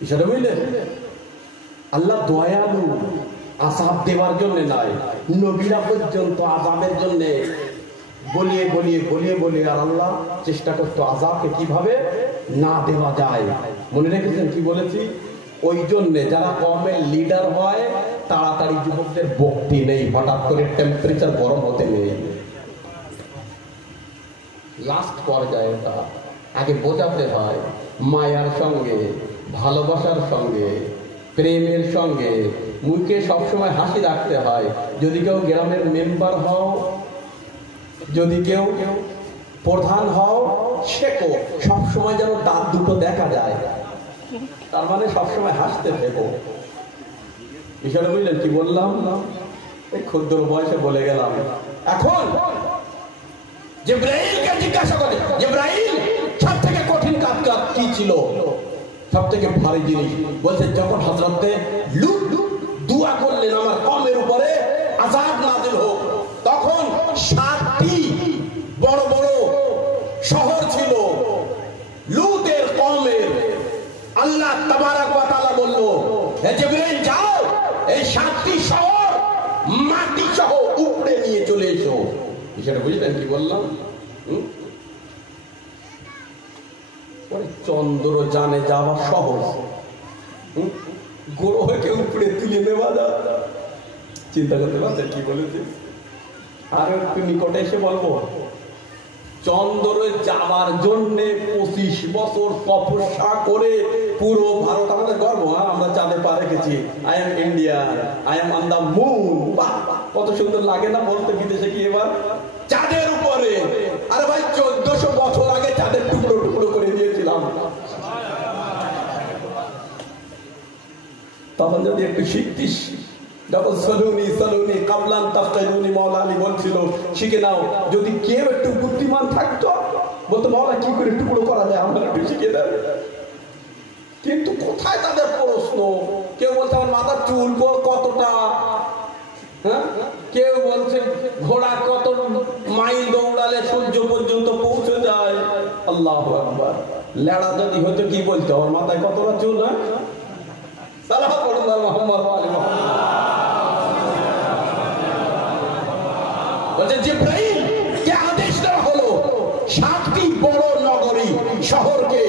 বিষয়টা বুঝলেন? আল্লাহ দয়ালু, আযাব দেওয়ার জন্য নয়। নবীরা পর্যন্ত আযাবের জন্য বলিয়ে বলিয়ে বলিয়ে বলিয়ে আর আল্লাহ চেষ্টা করতো আযাবকে কিভাবে না দেওয়া যায়। মনে রেখেছেন কি বলেছি? ওই জন্য যারা কমের লিডার হয় তাড়াতাড়ি যুবকদের বক্তি নেই, হঠাৎ করে টেম্পারেচার গরম হতে নেই, লাস্ট পর্যায়ে তা আগে বোঝাতে হয় মায়ার সঙ্গে, ভালোবাসার সঙ্গে, প্রেমের সঙ্গে, মুখে সবসময় হাসি রাখতে হয়। যদি কেউ গ্রামের মেম্বার হও, যদি কেউ প্রধান হও, শেখো সবসময় যেন দাঁত দুটো দেখা যায়, তার মানে সবসময় হাসতে থেকো। বিষয়টা বুঝলেন কি বললাম? এই ক্ষুদ্র বয়সে বলে গেলাম। এখন জিবরাইলকে জিজ্ঞাসা করে, জিবরাইল সব থেকে কঠিন কাজ কি ছিল, সব থেকে ভারী জিনিস? বলছে যখন হযরতে লূত দোয়া করলেন আমার কওমের উপরে আযাব নাযিল হোক, তখন 7টি বড় বড় শহর ছিল লূতের কওমের। আল্লাহ তাবারক ওয়া তাআলা বলল, হে জিবরাইল যাও, এই 7টি শহর মাটি সহ উপড়ে নিয়ে চলে এসো। বিষয়টা বুঝলেন কি বললাম? চন্দ্র জানে যাওয়া সহজ, গ্রহকে উপরে তুলে নেওয়া যায়। চিন্তা করতে পারছেন কি বলেছে? আর একটু নিকটে এসে বলবো, চন্দ্রে যাওয়ার জন্য 25 বছর তপস্যা করে পুরো ভারত, আমাদের গর্ব, আমরা চাঁদে পা রেখেছি, I am India, I am on the moon. কত সুন্দর লাগে না বলতে? বিদেশে কি এবার চাঁদের উপরে, আরে ভাই 1400 বছর আগে চাঁদের টুকরো টুকরো করে দিয়েছিলাম। তখন যদি একটু শিখতিস, যখন সলুনি সলুনি কাবলান তাফতাইনুনি মাওলা আলী বলছিল শিখে নাও, যদি কেউ একটু বুদ্ধিমান থাকতো বলতো মাওলা কি করে টুকরো করা যায় আমরা একটু শিখে দেন। কিন্তু কোথায় তাদের প্রশ্ন? কেউ বলছে আমার মাথার চুল কতটা, হ্যাঁ, কেউ বলছে ঘোড়া কত মাইল দৌড়ালে সূর্য পর্যন্ত পৌঁছে যায়। আল্লাহু আকবার। লেড়া যদি হতো কি বলতো আমার মাথায় কতটা চুল? হ্যাঁ, সালাম আল্লাহ মুহাম্মদ ওয়া আলি মুহাম্মদ। বলছে জিবরাইল কে আদেশ দেওয়া হলো 7টি বড় নগরী শহরকে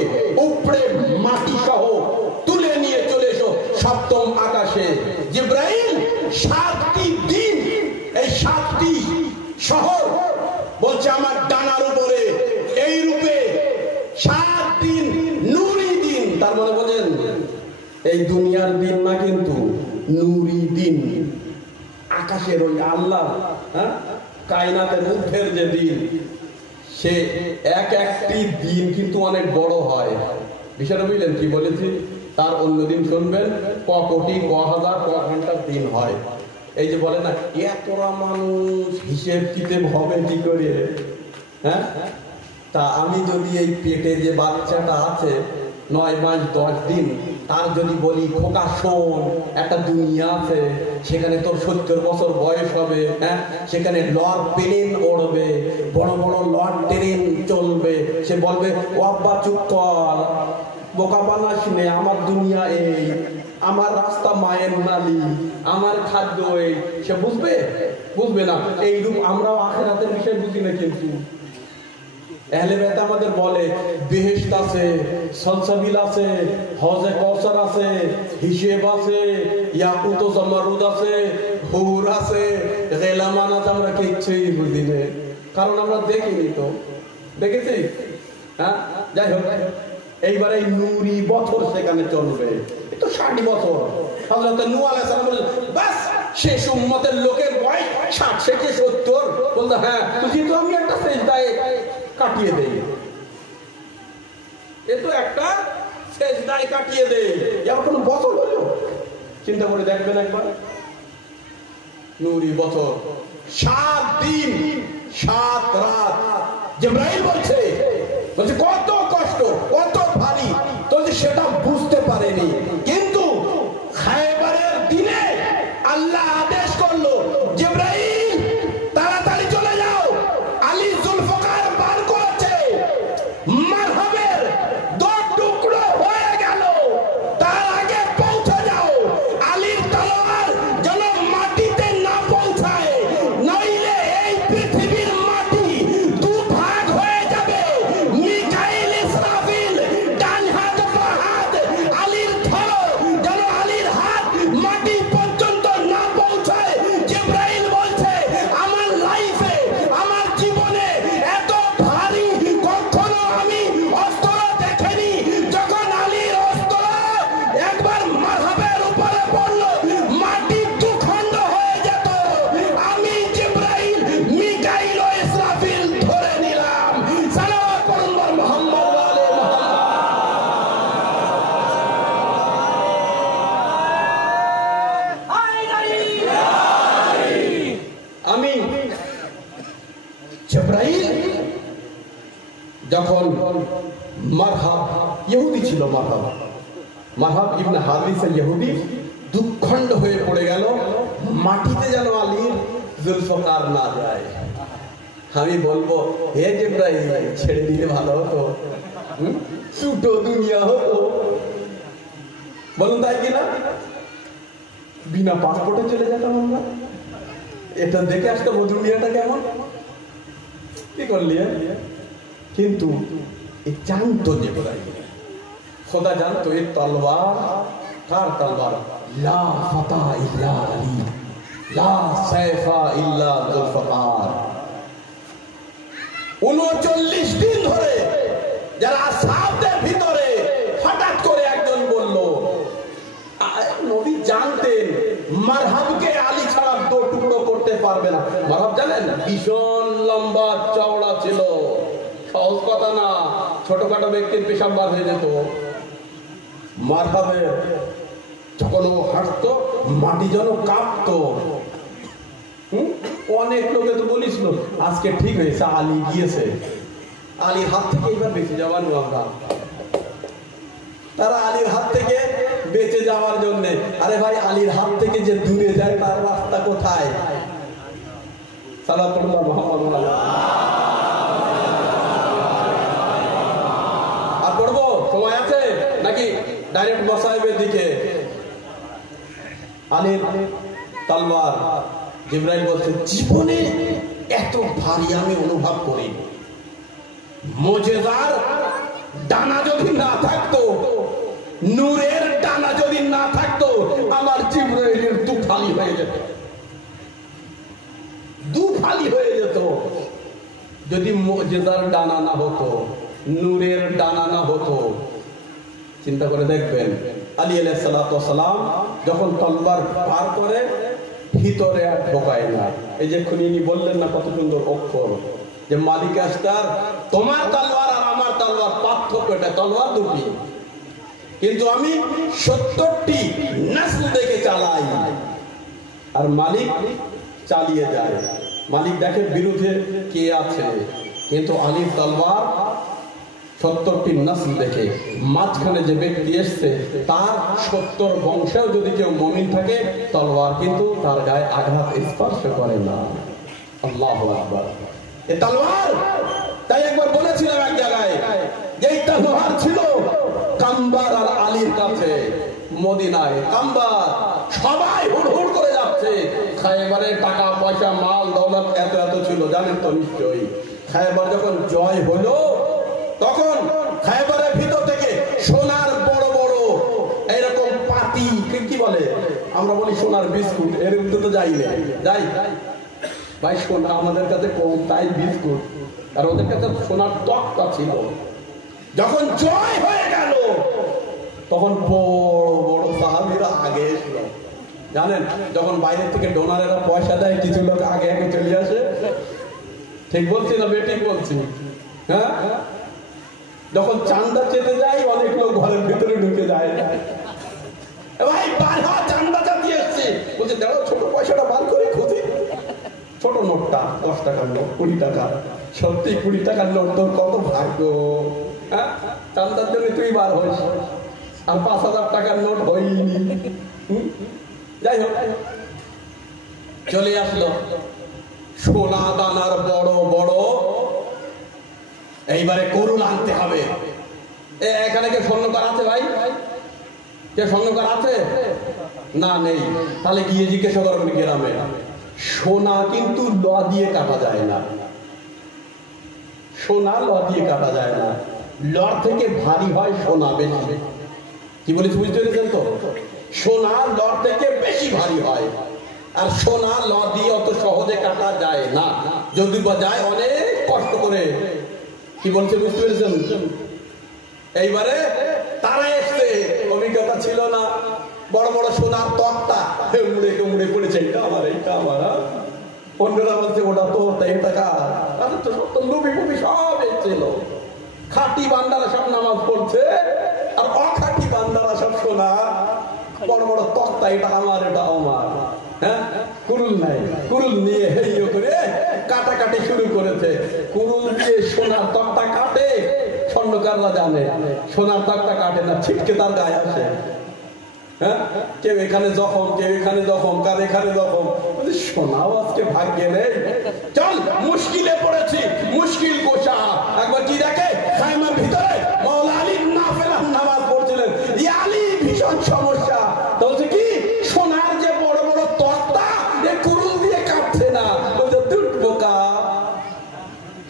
উপরে মাটি সহ তুলে নিয়ে চলে এসো 7ম আকাশে। জিবরাইল 7টি দিন এই 7টি শহর বলছে আমার ডানার উপরে এই রূপে 7 দিন নূরি দিন। তার মানে বলেন এই দুনিয়ার দিন না, কিন্তু নূরি দিন, আকাশের ওই আল্লাহ, হ্যাঁ, কায়নাতের ঊর্ধ্বের যে দিন, সে একটি দিন কিন্তু অনেক বড় হয়। বিষয়টা বুঝলেন কি বলেছি? তার অন্য দিন শুনবেন ক কোটি ক হাজার ক ঘন্টার দিন হয়। এই যে বলে না এতটা মানুষ হিসেব কিতাব হবে কি করে? হ্যাঁ, তা আমি যদি এই পেটে যে বাচ্চাটা আছে 9 মাস 10 দিন, তার যদি বলি খোকা শোন, একটা দুনিয়া আছে, সেখানে তোর 70 বছর বয়স হবে, হ্যাঁ, সেখানে লর্ড প্লেন উড়বে, বড় বড় লর্ড ট্রেন চলবে, সে বলবে ও আব্বা চুপ কর, বোকা বানাস নে, আমার দুনিয়া এই, আমার রাস্তা মায়ের নালি, আমার খাদ্য এই, সে বুঝবে? বুঝবে না। এইরূপ আমরাও আখিরাতের বিষয় বুঝি না। কিন্তু আহলে বাইত আমাদের বলে বেহেশত আছে, সলসাবিল আছে, হজে কওসার আছে, হিসেব আছে, ইয়াকুত ও জামারুদ আছে, হুর আছে, গেলামান আছে, আমরা কিচ্ছুই বুঝি না, কারণ আমরা দেখিনি। তো দেখেছি? হ্যাঁ, যাই হোক, এইবার এই নূরি বছর সেখানে চলবে, এই তো 60 বছর। হযরত নূহ আলাইহিস সালাম বলেন বাস শেষ উম্মতের লোকের বয়স 60 থেকে 70, বলতো হ্যাঁ তুই তো আমি একটা সেজদায় কাটিয়ে দেই, এ তো একটা সেজদায় কাটিয়ে দেই, এর কোনো বছর হলো? চিন্তা করে দেখবেন একবার, নূরি বছর, 7 দিন 7 রাত। জিবরাইল বলছে কত কষ্ট, কত ভারী, তো সেটা বুঝতে পারেনি। কিন্তু খায়বারের দিনে আল্লাহ আদেশ করলো, জিবরাইল তাড়াতাড়ি চলে যাও, আলী জুলফকার বার করেছে, মারহাবের 2 টুকরো হয়ে গেল, তার আগে পৌঁছে যাও, আলীর তলোয়ার যেন মাটিতে না পৌঁছায়, নইলে এই পৃথিবীর মাটি 2 ভাগ হয়ে যাবে। মিকাইল ইসরাফিল ডান হাত বাঁ হাত আলীর ধরো, যেন আলীর হাত মাটি পর্যন্ত না পৌঁছায়। জিবরাইল বলছে আমার লাইফে, আমার জীবনে এত ভারী কখনো আমি অস্ত্র দেখিনি। যখন আলীর অস্ত্র একবার মারহাবের উপরে পড়লো, মাটি 2 খণ্ড হয়ে যেত। আমি জিবরাইল, মিকাইল ও ইসরাফিল ধরে নিলাম। সালাওয়াত পড়ুন মুহাম্মদ ওয়া আলি মুহাম্মদ। আমি জিবরাইল যখন মারহাব ইহুদি ছিল, মারহাব ইবনে হারিস ইহুদি 2 খণ্ড হয়ে পড়ে গেল, মাটিতে যেন আলীর জুলফকার না যায়। আমি বলবো হে জিবরাইল ছেড়ে দিলে ভালো হতো, ছোট দুনিয়া হতো। বলুন তাই কিনা? বিনা পাসপোর্টে চলে যেতাম আমরা, এটা দেখে আসতাম ও দুনিয়াটা কেমন। কি করলি? কিন্তু এই জানতো জিবরাইল, খোদা জানতো এই তলোয়ার কার তলোয়ার, লা ফাতা ইল্লা আলী, লা সাইফা ইল্লা জুলফকার। 39 দিন ধরে যারা আসহাবদের ভিতরে হঠাৎ করে একজন বলল, নবী জানতেন মারহাবকে আলী ছাড়া 2 টুকরো করতে পারবে না। মারহাব জানেন ভীষণ লম্বা চওড়া ছিল, সহজ কথা না, ছোটখাটো ব্যক্তির পেশাব বার হয়ে যেত। মারহাবের যখন ও হাঁটতো মাটি যেন কাঁপতো। অনেক লোকে তো বলিছিল আজকে ঠিক হয়েছে, আলী গিয়েছে, আলীর হাত থেকে এবার বেঁচে যাওয়ার আমরা, তারা আলীর হাত থেকে বেঁচে যাওয়ার জন্য। আরে ভাই আলীর হাত থেকে যে দূরে যায় তার রাস্তা কোথায়? সালাত পড়ুন মুহাম্মদ। আর পড়বো সময় আছে নাকি ডাইরেক্ট মসাইবের দিকে? আলীর তলোয়ার, জিবরাইল বলছে জীবনে এত ভারী আমি অনুভব করি। মুজিজার ডানা যদি না থাকতো, নূরের ডানা যদি না থাকতো, আমার জিবরাইলের 2 ফালি হয়ে যেত, 2 ফালি হয়ে যেত। যদি মুজিজার ডানা না হতো, নূরের ডানা না হতো, চিন্তা করে দেখবেন আলী আলাইহিস সালাতু ওয়াস সালাম যখন তলোয়ার পার করে ভিতরে আর ঢোকায় না। এই যে খুনি বললেন না কত সুন্দর অক্ষর, যে মালিক আস্তার তোমার তলোয়ার আর আমার তলোয়ার পার্থক্য এটা, তলোয়ার 2টি, কিন্তু আমি 70টি নসল দেখে চালাই, আর মালিক চালিয়ে যায়। মালিক দেখে বিরুদ্ধে কে আছে, কিন্তু আলীর তলোয়ার 70টি নসল দেখে। মাঝখানে যে ব্যক্তি এসছে তার 70 বংশেও যদি কেউ মুমিন থাকে, তলোয়ার কিন্তু তার গায়ে আঘাত স্পর্শ করে না। আল্লাহু আকবার। এই তলোয়ার, তাই একবার বলেছিলাম এক জায়গায়, এই তলোয়ার ছিল কাম্বার আর আলীর কাছে মদিনায়। কাম্বার সবাই হুড়হুড় করে যাচ্ছে, খায়বারের টাকা পয়সা মাল দৌলত এত এত ছিল, জানেন তো নিশ্চয়ই। খায়বার যখন জয় হলো, তখন খায়বারের ভিতর থেকে সোনার বড় বড় এরকম পাতি, কি বলে আমরা বলি সোনার বিস্কুট, এর ভিতরে তো যাই না, যাই ভাই সোনা আমাদের কাছে কম, তাই বিস্কুট, আর ওদের কাছে সোনার তক্তা ছিল। যখন জয় হয়ে গেল তখন বড় বড় সাহাবীরা আগে এসলো, জানেন যখন বাইরে থেকে ডোনারেরা পয়সা দেয় কিছু লোক আগে আগে চলে আসে। ঠিক বলছি না বেঠিক বলছি? হ্যাঁ, যখন চান্দা চেতে যায় অনেক লোক ঘরের ভিতরে ঢুকে যায়। ভাই চান্দা চাঁদি এসছে, বলছে দেখো ছোট পয়সাটা বার করে খুঁজি। ছোট নোটটা 10 টাকার নোট, 20 টাকা, সত্যি 20 টাকার নোট তোর কত ভাগ্য। হ্যাঁ, চান্দার জন্য তুই বার হইস, আর 5000 টাকার নোট হয়নি। যাই হোক, চলে আসলো সোনা দানার বড় বড়। এইবারে করুণ আনতে হবে। এখানে কে স্বর্ণকার আছে ভাই? কে স্বর্ণকার আছে? না, নেই। তাহলে গিয়ে জিজ্ঞাসা করবেন গ্রামে। সোনা কিন্তু ল দিয়ে কাটা যায় না, সোনা ল দিয়ে কাটা যায় না। লর থেকে ভারী হয় সোনা বেশি। কি বলেছি বুঝতে পেরেছেন তো? সোনা লর থেকে বেশি ভারী হয়, আর সোনা ল দিয়ে অত সহজে কাটা যায় না, যদি বা যায় অনেক কষ্ট করে। কি বলছে বুঝতে পেরেছেন? এইবারে তারা এসছে, অভিজ্ঞতা ছিল না, বড় বড় সোনার তক্তা মুড়ে মুড়ে পড়েছে, এটা আমার, এটা আমার। অন্যরা বলছে ওটা তো, তাই টাকা তাদের তো সব লুবি ফুবি সব এসেছিল। খাঁটি বান্দারা সব নামাজ পড়ছে, আর অখাঁটি বান্দারা সব সোনা বড় বড় তক্তা, এটা আমার, এটা আমার। হ্যাঁ, কুরুল নাই, কুরুল নিয়ে হেইও করে কাটাকাটি শুরু করেছে। কুরুল দিয়ে সোনার তক্তা কাটে, স্বর্ণকাররা জানে সোনার তক্তা কাটে না, ছিটকে তার গায়ে আসে। হ্যাঁ, কেউ এখানে জখম, কেউ এখানে জখম, কার এখানে জখম। সোনাও আজকে ভাগ্যে নেই। চল, মুশকিলে পড়েছি, মুশকিল কোষা। একবার কি দেখে খাইমার ভিতরে মাওলা আলী নাফিলা নামাজ পড়ছিলেন, আলী ভীষণ সমস্যা। বলছে কি, সোনার যে বড় বড় তক্তা এ কুরুল দিয়ে কাটছে না। বলছে দুট বোকা,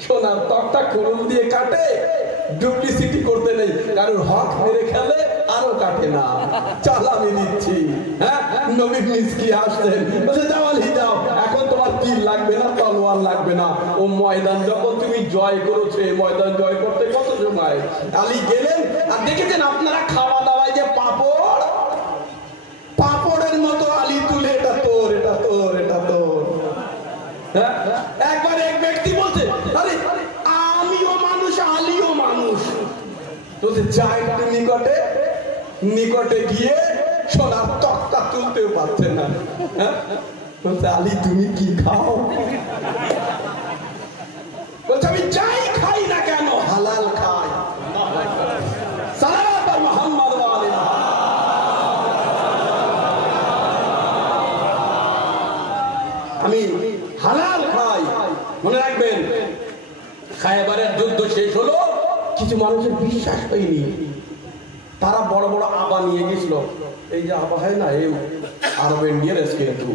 সোনার তক্তা কুরুল দিয়ে কাটে, ডুপ্লিসিটি করতে নেই, কারণ হক মেরে খেলে আরো কাটে না। চল আমি দিচ্ছি। হ্যাঁ, নবী মিসকি আসলেন, বলছে যাও আলী যাও, এখন তোমার তীর লাগবে না, তলোয়ার লাগবে না। ও ময়দান যখন তুমি জয় করেছো, ময়দান জয় করতে কত সময়। আলী গেলেন, আর দেখেছেন আপনারা খাওয়া দাওয়ায় যে পাপড়, পাপড়ের মতো আলী তুলে, এটা তোর, এটা তোর, এটা তোর। হ্যাঁ, একবার এক ব্যক্তি বলছে, আরে আমিও মানুষ, আলীও মানুষ। বলছে যা একটু নিকটে, নিকটে গিয়ে সোনার তক্তা তুলতেও পারছে না। বলছে আলী তুমি কি খাও? বলছে আমি যাই খাই না কেন হালাল খাই। সালাত আর মুহাম্মদ ওয়া আলিহি। আমি হালাল খাই। মনে রাখবেন, খায়বারের যুদ্ধ শেষ হলো, কিছু মানুষের বিশ্বাস হয়নি, তারা বড় বড় আবা নিয়ে গেছিল। এই যে আবা হয় না, এই আরব ইন্ডিয়ার কিন্তু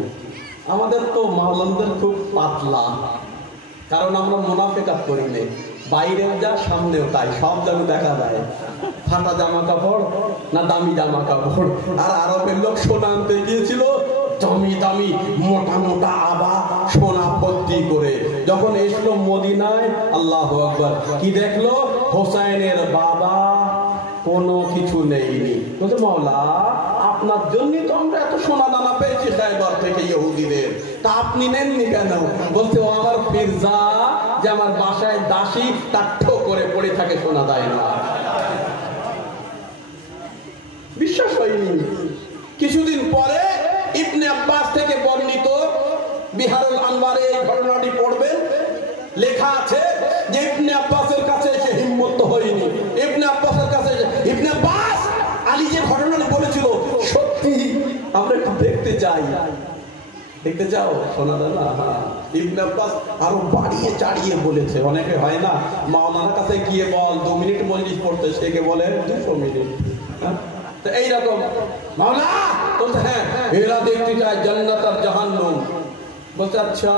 আমাদের তো মাওলানাদের খুব পাতলা, কারণ আমরা মুনাফিকাত করি না, বাইরেও যা সামনেও তাই, সব যেন দেখা যায়। ফাটা জামা কাপড় না দামি জামা কাপড়। আর আরবের লোক সোনা আনতে গিয়েছিল, দামি দামি মোটা মোটা আবা সোনা ভর্তি করে। যখন এসলো মদিনায়, আল্লাহু আকবার, কি দেখলো? হোসাইনের বাবা কোনো কিছু নেইনি। বলছে মাওলা আপনার জন্যই তো আমরা এত সোনা দানা পেয়েছি খায়বার থেকে ইহুদিদের, তা আপনি নেননি কেন? বলছে ও আমার ফিরজা, যে আমার বাসায় দাসী, তার ঠো করে পড়ে থাকে, সোনা দেয় না। বিশ্বাস হয়নি। কিছুদিন পরে ইবনে আব্বাস থেকে বর্ণিত, বিহারুল আনওয়ারে এই ঘটনাটি পড়বেন, লেখা আছে যে ইবনে আব্বাসের কাছে এসে হিম্মত হয়নি। ইবনে আব্বাসের কাছে ইবনে আব্বাস, আলী যে ঘটনাটি বলেছিল সত্যি, আমরা একটু দেখতে চাই। দেখতে চাও সোনা দানা? ইবনে আব্বাস আরো বাড়িয়ে চাড়িয়ে বলেছে। অনেকে হয় না, মাওলানার কাছে গিয়ে বল 2 মিনিট মজলিস পড়তে, সে কে বলে 200 মিনিট। তো এইরকম মাওলা বলছে হ্যাঁ এরা দেখতে চায় জান্নাত আর জাহান্নাম। বলছে আচ্ছা,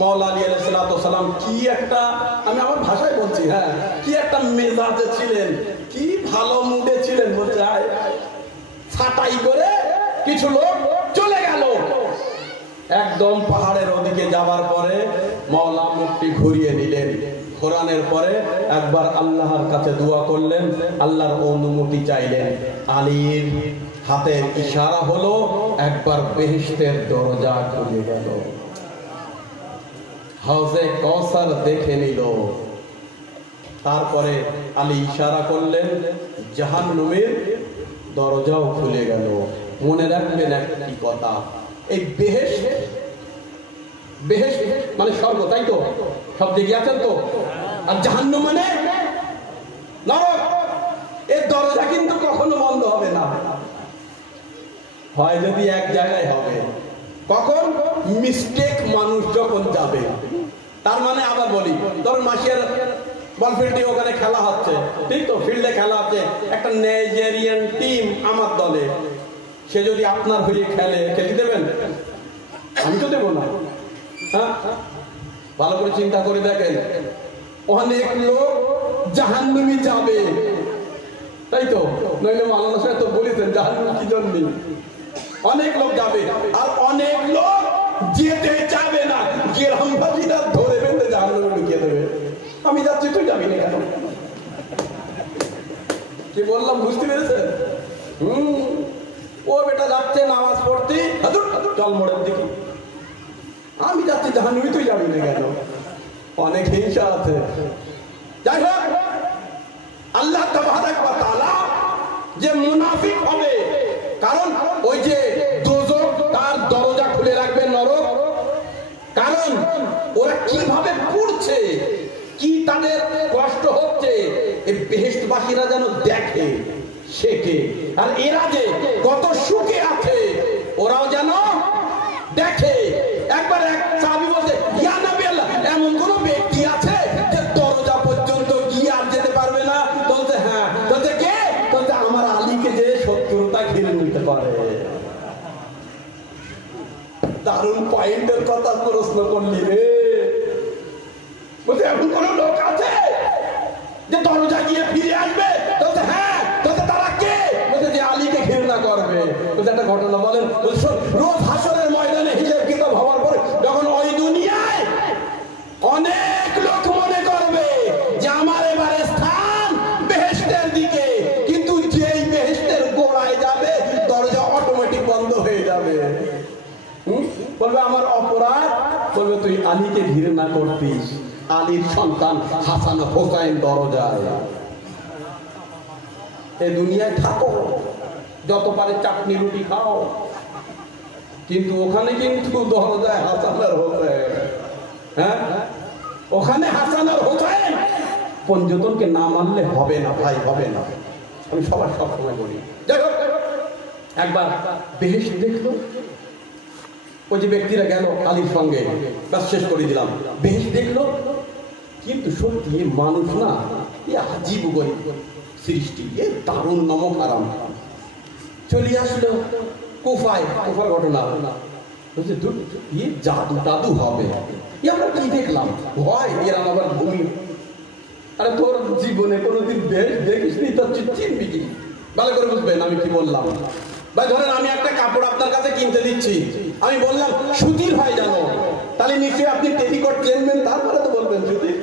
মাওলা আলী আলাইহিস সালাম কি একটা, আমি আমার ভাষায় বলছি, হ্যাঁ, কি একটা মেজাজে ছিলেন, কি ভালো মুডে ছিলেন। বলছে ছাটাই করে কিছু লোক চলে গেল। একদম পাহাড়ের ওদিকে যাবার পরে মাওলা মুখটি ঘুরিয়ে নিলেন। কোরআনের পরে একবার আল্লাহর কাছে দোয়া করলেন, আল্লাহর অনুমতি চাইলেন। আলীর হাতের ইশারা হলো, একবার বেহেশতের দরজা খুলে গেল, হাউজে কাউসার দেখে নিল। তারপরে আলী ইশারা করলেন, জাহান্নামের দরজাও খুলে গেল। মনে রাখবেন একটি কথা, এই বেহেশত, বেহেশত মানে স্বর্গ, তাই তো? সব দেখে আছেন তো? আর জাহান্নাম মানে নরক। এর দরজা কিন্তু কখনো বন্ধ হবে না, হয় যদি এক জায়গায় হবে। কখন? মিস্টেক মানুষ যখন যাবে। তার মানে আবার বলি, ধরুন মাসিয়ার বল ফিল্ডে ওখানে খেলা হচ্ছে, ঠিক তো? ফিল্ডে খেলা হচ্ছে, একটা নাইজেরিয়ান টিম আমার দলে, সে যদি আপনার হয়ে খেলে, খেলতে দেবেন? আমি তো দেবো না। হ্যাঁ, ভালো করে চিন্তা করে দেখেন, অনেক লোক জাহান্নামে যাবে, তাই তো? নইলে মাওলানা সাহেব তো বলেছেন জাহান্নাম কি জন্য। অনেক লোক যাবে, আর অনেক লোক যেতে যাবে না, গ্রামবাসীরা ধরে বেঁধে জাহান্নামে ঢুকিয়ে দেবে। আমি যাচ্ছি, তুই যাবি না কেন? কি বললাম বুঝতে পেরেছেন? ও বেটা যাচ্ছে নামাজ পড়তে, চল মোড়ের দিকে, আমি যাচ্ছি জাহান্নামে, তুই যাবি না কেন? অনেক হিংসা আছে। যাই হোক, আল্লাহ তাবারাক ওয়া তাআলা যে মুনাফিক হবে, কারণ ওই যে দোজখ তার দরজা খুলে রাখবে নরক, কারণ ওরা কিভাবে পড়ছে, কি তাদের কষ্ট হচ্ছে, এই বেহেশতবাসীরা যেন দেখে, শেখে। আর এরা যে কত সুখে আছে, ওরাও যেন দেখে। একবার এক সাহাবী বলছে, ইয়া নবী আল্লাহ, এমন কোন ব্যক্তি আছে যে দরজা পর্যন্ত গিয়ে আর যেতে পারবে না? বলতে হ্যাঁ। বলতে কে? বলতে আমার আলীকে যে শত্রুতা ঘিরে নিতে পারে। দারুণ পয়েন্টের কথা প্রশ্ন করলি রে। বলতে এমন কোন লোক আছে যে দরজা গিয়ে ফিরে আসবে? বলতে হ্যাঁ। বলতে তারা কে? বলতে যে আলীকে ঘৃণা করবে। বলতে একটা ঘটনা বলেন। রোজ হাসরের ময়দানে হিসাব কিতাব হওয়ার পরে যখন ওই দুনিয়ায় অনেক লোক মনে করবে যে আমার এবারে স্থান বেহেশতের দিকে, কিন্তু যেই বেহেশতের গোড়ায় যাবে দরজা অটোমেটিক বন্ধ হয়ে যাবে। বলবে আমার অপরাধ, বলবে তুই আলীকে ঘৃণা করতিস, আলীর সন্তান হাসান হোসাইন দরজায়। এই দুনিয়ায় থাকো, যত পারে চাটনি রুটি খাও, কিন্তু ওখানে কিন্তু দরজায় হাসান আর হোসাইন। হ্যাঁ, ওখানে হাসান আর হোসাইন পঞ্জতনকে না মানলে হবে না ভাই, হবে না। আমি সবার সবসময় বলি। যাই হোক, একবার বেহেশত দেখলো, ওই যে ব্যক্তিরা গেল আলীর সঙ্গে, কাজ শেষ করে দিলাম। বেহেশত দেখলো, কিন্তু সত্যি এ মানুষ না, এ আজীব গরিব সৃষ্টি, এ দারুণ নমক আরাম। চলে আসলো কুফায়, কুফার ঘটনা। বলছে জাদু টাদু হবে, আমরা কি দেখলাম, ভয় এরা আবার ভূমি। আরে তোর জীবনে কোনোদিন বেশ দেখিস নি, তোর চিনবি কি? ভালো করে বুঝবেন আমি কি বললাম। ভাই ধরেন আমি একটা কাপড় আপনার কাছে কিনতে দিচ্ছি, আমি বললাম সুতির হয় জানো, তাহলে নিশ্চয়ই আপনি টেরিকট কিনবেন, তারপরে তো বলবেন সুতির।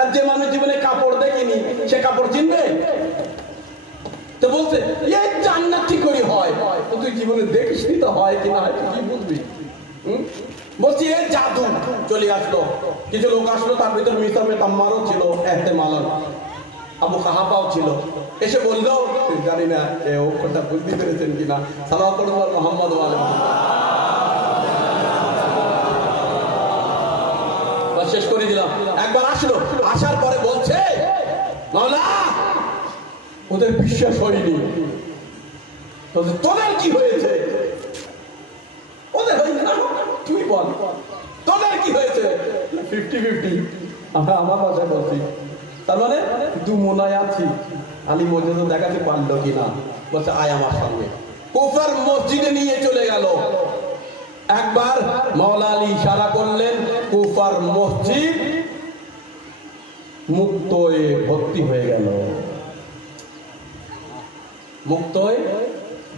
আর যে মানুষ জীবনে কাপড় দেখেনি সে কাপড় চিনবে? তো বলছে এই জান্নাত কি করে হয়, তো তুই জীবনে দেখিসনি তো হয় কিনা, হয় কি বুঝবি? বলছি এই জাদু। চলে আসলো, কিছু লোক আসলো, তার ভিতর মিসামে তাম্মারও ছিল, এহতেমালান আবু কাহাফাও ছিল। এসে বললো, জানি না এই অক্ষরটা বুঝতে পেরেছেন কিনা, সাল্লাল্লাহু মুহাম্মদ ওয়া আলিহি। শেষ করে দিলাম। একবার আসলো, আসার পরে বলছে মাওলা ওদের বিশ্বাস হয়নি। তোদের কি হয়েছে? ওদের হয়েছে না, তুই বল তোদের কি হয়েছে? 50-50 আমরা আমার ভাষায় বলছি। তার মানে দু মনায় আছি। আলী মসজিদ দেখাতে পারলো কিনা, বলছে আয় আমার সঙ্গে। কুফার মসজিদে নিয়ে চলে গেল। একবার মাওলা আলী ইশারা করলেন, কুফার মসজিদ মুক্ত হয়ে ভর্তি হয়ে গেল, মুক্ত হয়ে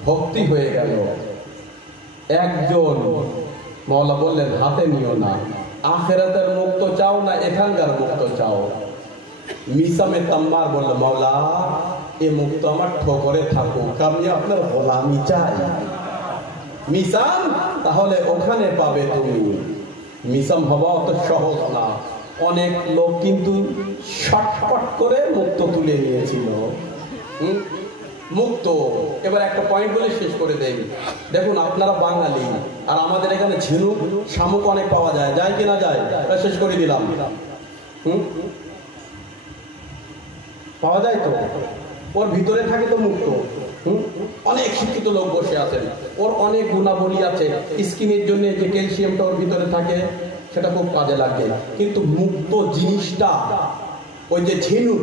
ভর্তি হয়ে গেল। একজন মাওলা বললেন হাতে নিও না, আখিরাতের মুক্ত চাও না এখানকার মুক্ত চাও? মিসামে তাম্মার বলল মাওলা এ মুক্ত আমার ঠোকরে থাকুক, আমি আপনার গোলামি চাই। মিসাম, তাহলে ওখানে পাবে তুমি। মিসাম হওয়া অত সহজ না। অনেক লোক কিন্তু শর্টকাট করে মুক্ত তুলে নিয়েছিল। মুক্ত, এবার একটা পয়েন্ট বলে শেষ করে দেই। দেখুন, আপনারা বাঙালি, আর আমাদের এখানে ঝিনুক শামুক অনেক পাওয়া যায়, যায় কিনা যায়? শেষ করে দিলাম। পাওয়া যায় তো, ওর ভিতরে থাকে তো মুক্ত। অনেক শিক্ষিত লোক বসে আছেন, ওর অনেক গুণাবলী আছে। স্কিনের জন্য যে ক্যালসিয়ামটা ওর ভিতরে থাকে সেটা খুব কাজে লাগে। কিন্তু মুক্ত জিনিসটা, ওই যে ঝিনুক,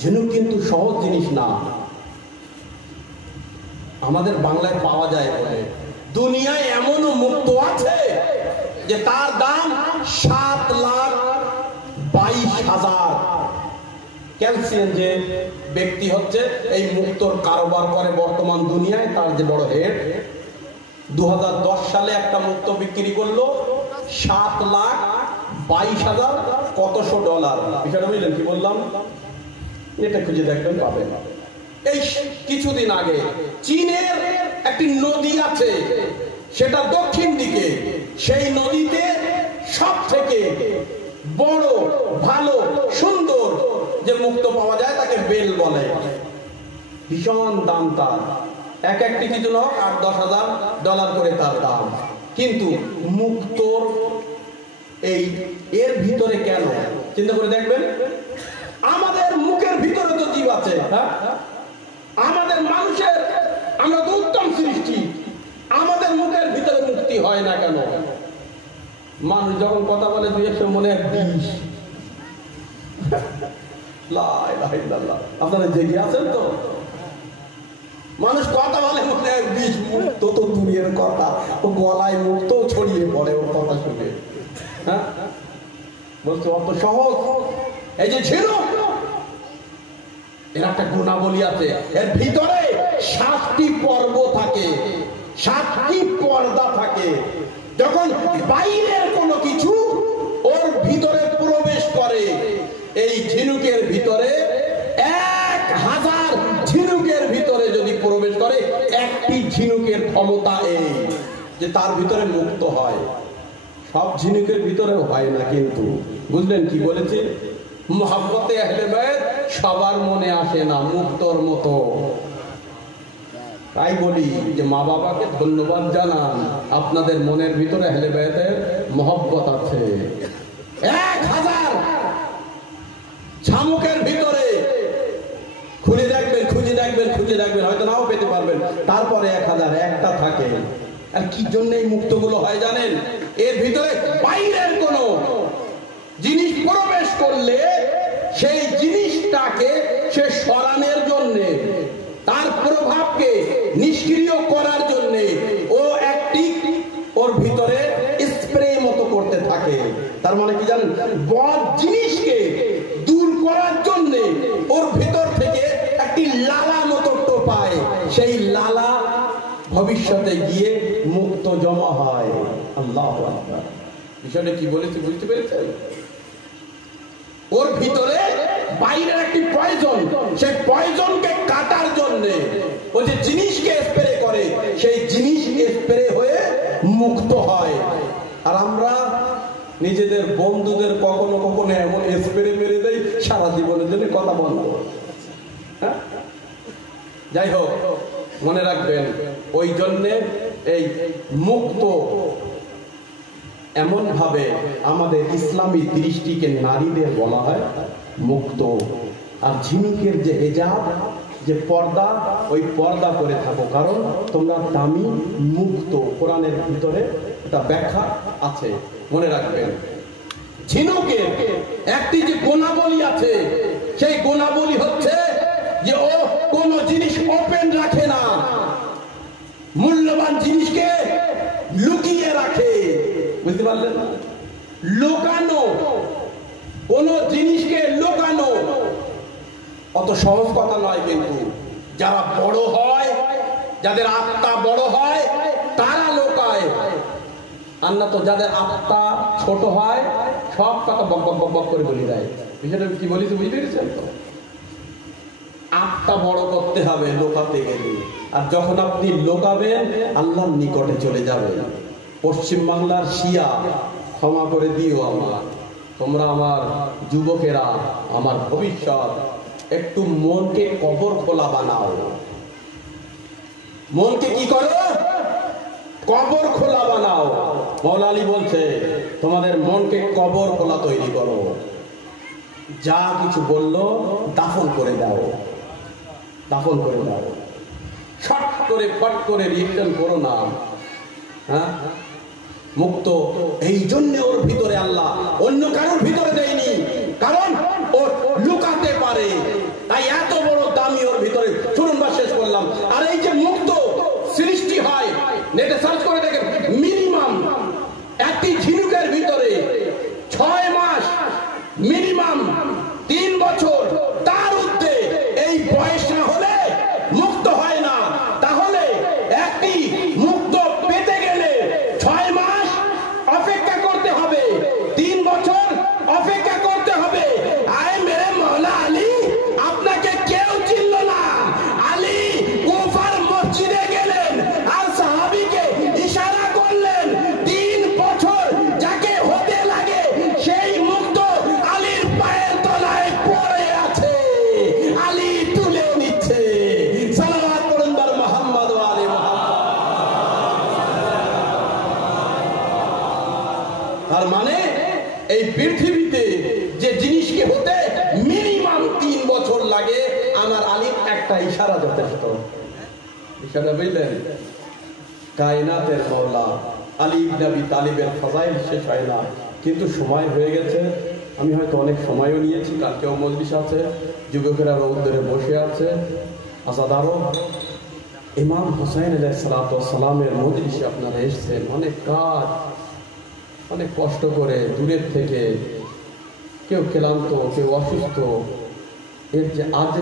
ঝিনুক কিন্তু সহজ জিনিস না। আমাদের বাংলায় পাওয়া যায় বলে, দুনিয়ায় এমনও মুক্ত আছে যে তার দাম 7,22,000। ক্যালসিয়াম যে ব্যক্তি হচ্ছে এই মুক্তর কারবার করে বর্তমান দুনিয়ায়, তার যে বড় হেড, 2010 সালে একটা মুক্ত বিক্রি করলো 7,22,000 কতশো ডলার। বিষয়টা বুঝলেন কি বললাম? এটা খুঁজে দেখবেন, পাবেন। এই কিছুদিন আগে চীনের একটি নদী আছে, সেটা দক্ষিণ দিকে। সেই নদীতে সব থেকে বড়, ভালো, সুন্দর যে মুক্ত পাওয়া যায় তাকে বেল বলে। ভীষণ দাম তার, এক একটি কিছু হোক 8-10,000 ডলার করে তার দাম। কিন্তু মুক্তর এর ভিতরে কেন চিন্তা করে দেখবেন। আমাদের মুখের ভিতরে তো জীব আছে, হ্যাঁ? আমাদের মানুষের, আমরা তো উত্তম সৃষ্টি, আমাদের মুখের ভিতরে মুক্তি হয় না কেন? মানুষ যখন কথা বলে দুই একশো মনে এক বিষ। আপনারা জেগে আছেন তো? মানুষ কথা বলে মনে হয় বিষ, মুক্ত তো দূরের কথা, ও গলায় মুক্ত ছড়িয়ে পড়ে ওর কথা শুনে। হ্যাঁ, বলছে অত সহজ। এই যে ঝিনুক, এর একটা গুণাবলী আছে, এর ভিতরে 7টি পর্ব থাকে, 7টি পর্দা থাকে। যখন বাইরের কোনো কিছু ওর ভিতরে প্রবেশ করে, এই ঝিনুকের ভিতরে 1000 ঝিনুকের ভিতরে যদি প্রবেশ করে, একটি ঝিনুকের ক্ষমতা এই যে তার ভিতরে মুক্ত হয়। সব ঝিনুকের ভিতরেও হয় না, কিন্তু বুঝলেন কি বলেছে? মুহাব্বতে আহলে বাইত সবার মনে আসে না মুক্তর মতো। তাই বলি যে মা বাবাকে ধন্যবাদ জানান, আপনাদের মনের ভিতরে আহলে বাইতের মহব্বত আছে। 1000 শামুকের ভিতরে খুঁজে দেখবেন, খুঁজে দেখবেন, খুঁজে দেখবেন, হয়তো নাও পেতে পারবেন। তারপরে 1000 একটা থাকে। আর কি জন্য এই মুক্তগুলো হয় জানেন? এর ভিতরে বাইরের কোন জিনিস প্রবেশ করলে সেই জিনিসটাকে সে সরানোর জন্য, তার প্রভাবকে নিষ্ক্রিয় করার জন্য ও একটি ওর ভিতরে স্প্রে মতো করতে থাকে। তার মানে কি জানেন? বদ জিনিসকে দূর করার জন্য ওর ভিতর থেকে একটি লালা মতো টোপায়, সেই লালা ভবিষ্যতে গিয়ে মুক্ত জমা হয়। আল্লাহু আকবার। বিষয়টা কি বলেছি বুঝতে পেরেছেন? ওর ভিতরে বাইরের একটি পয়জন, সেই পয়জনকে কাটার জন্য ও যে জিনিসকে স্প্রে করে, সেই জিনিস স্প্রে হয়ে মুক্ত হয়। আর আমরা নিজেদের বন্ধুদের কখনো কখনো এমন স্প্রে মেরে দেই, সারা জীবনের জন্য কথা বন্ধ। হ্যাঁ, যাই হোক, মনে রাখবেন, ওই জন্যে এই মুক্ত এমন ভাবে আমাদের ইসলামী দৃষ্টিকে নারীদের বলা হয় মুক্ত। আর ঝিনুকের যে হিজাব, যে পর্দা, ওই পর্দা করে থাকো, কারণ তোমরা দামি মুক্ত। কোরআনের ভিতরে একটা ব্যাখ্যা আছে, মনে রাখবেন। ঝিনুকের একটি যে গুণাবলী আছে, সেই গুণাবলী হচ্ছে যে ও কোন জিনিস ওপেন রাখে না, মূল্যবান জিনিসকে লুকিয়ে রাখে। বুঝতে পারলেন? লোকানো, কোন জিনিসকে লোকানো অত সহজ কথা নয়। কিন্তু যারা বড় হয়, যাদের আত্মা বড় হয়, তারা লোকায়। আর না তো যাদের আত্মা ছোট হয়, সব কথা বক বক বক বক করে বলে দেয়। বিষয়টা কি বলিস বুঝতে পেরেছেন তো? আটটা বড় করতে হবে লোকাতে গেলে। আর যখন আপনি লোকাবেন আল্লাহর নিকটে চলে যাবেন। পশ্চিম বাংলার শিয়া, ক্ষমা করে দিও আমার, তোমরা আমার যুবকেরা, আমার ভবিষ্যৎ, একটু মনকে কবর খোলা বানাও। মনকে কি করো? কবর খোলা বানাও। মৌলা আলী বলছে তোমাদের মনকে কবর খোলা তৈরি করো। যা কিছু বললো দাফন করে দাও, দাফন করে দাও। শট করে ফট করে রিয়েকশন করো না। হ্যাঁ, মুক্ত এই জন্য ওর ভিতরে আল্লাহ অন্য কারোর ভিতরে দেয়নি, কারণ ও লুকাতে পারে, তাই এত বড় দামি ওর ভিতরে। শুনুন বা শেষ করলাম। আর এই যে মুক্ত সৃষ্টি হয়, নেটে সার্চ করে দেখেন, মিনিমাম একটি ঝিনুকের ভিতরে 6 মাস, মিনিমাম 3 বছর, তার ঊর্ধ্বে এই বয়স না হলে মুক্ত হয় না। তাহলে একটি মুক্ত পেতে গেলে 6 মাস অপেক্ষা করতে হবে, 3 বছর অপেক্ষা করতে হবে। আয় মেরে মৌলা আলী, আপনাকে কেউ চিনল না। আলী কুফার মসজিদে গেলেন আর সাহাবীকে ইশারা করলেন, 3 বছর যাকে হতে লাগে সেই মুক্ত আলীর পায়ের তলায় পড়ে আছে, আলী তুলে নিচ্ছে। সালাওয়াত পড়ুন বার মুহাম্মদ ওয়া আলি মুহাম্মদ। তার মানে এই পৃথিবীতে যে জিনিসকে হতে মিনিমাম 3 বছর লাগে, আমার আলীর একটা ইশারা যথেষ্ট। ইশারা বুঝলেন? কায়নাতের মওলা আলী ইবনে আবি তালিবের ফাজাইল শেষ হয় না, কিন্তু সময় হয়ে গেছে। আমি হয়তো অনেক সময়ও নিয়েছি, কালকেও মজলিস আছে, যুবকেরা রৌদ্রে বসে আছে। আজাদারও ইমাম হুসাইন আলাইহিস সালাতু ওয়াস সালামের মজলিসে আপনারা এসেছেন, অনেক কাজ, অনেক কষ্ট করে দূরের থেকে, কেউ ক্লান্ত, কেউ অসুস্থ। এর যে আজ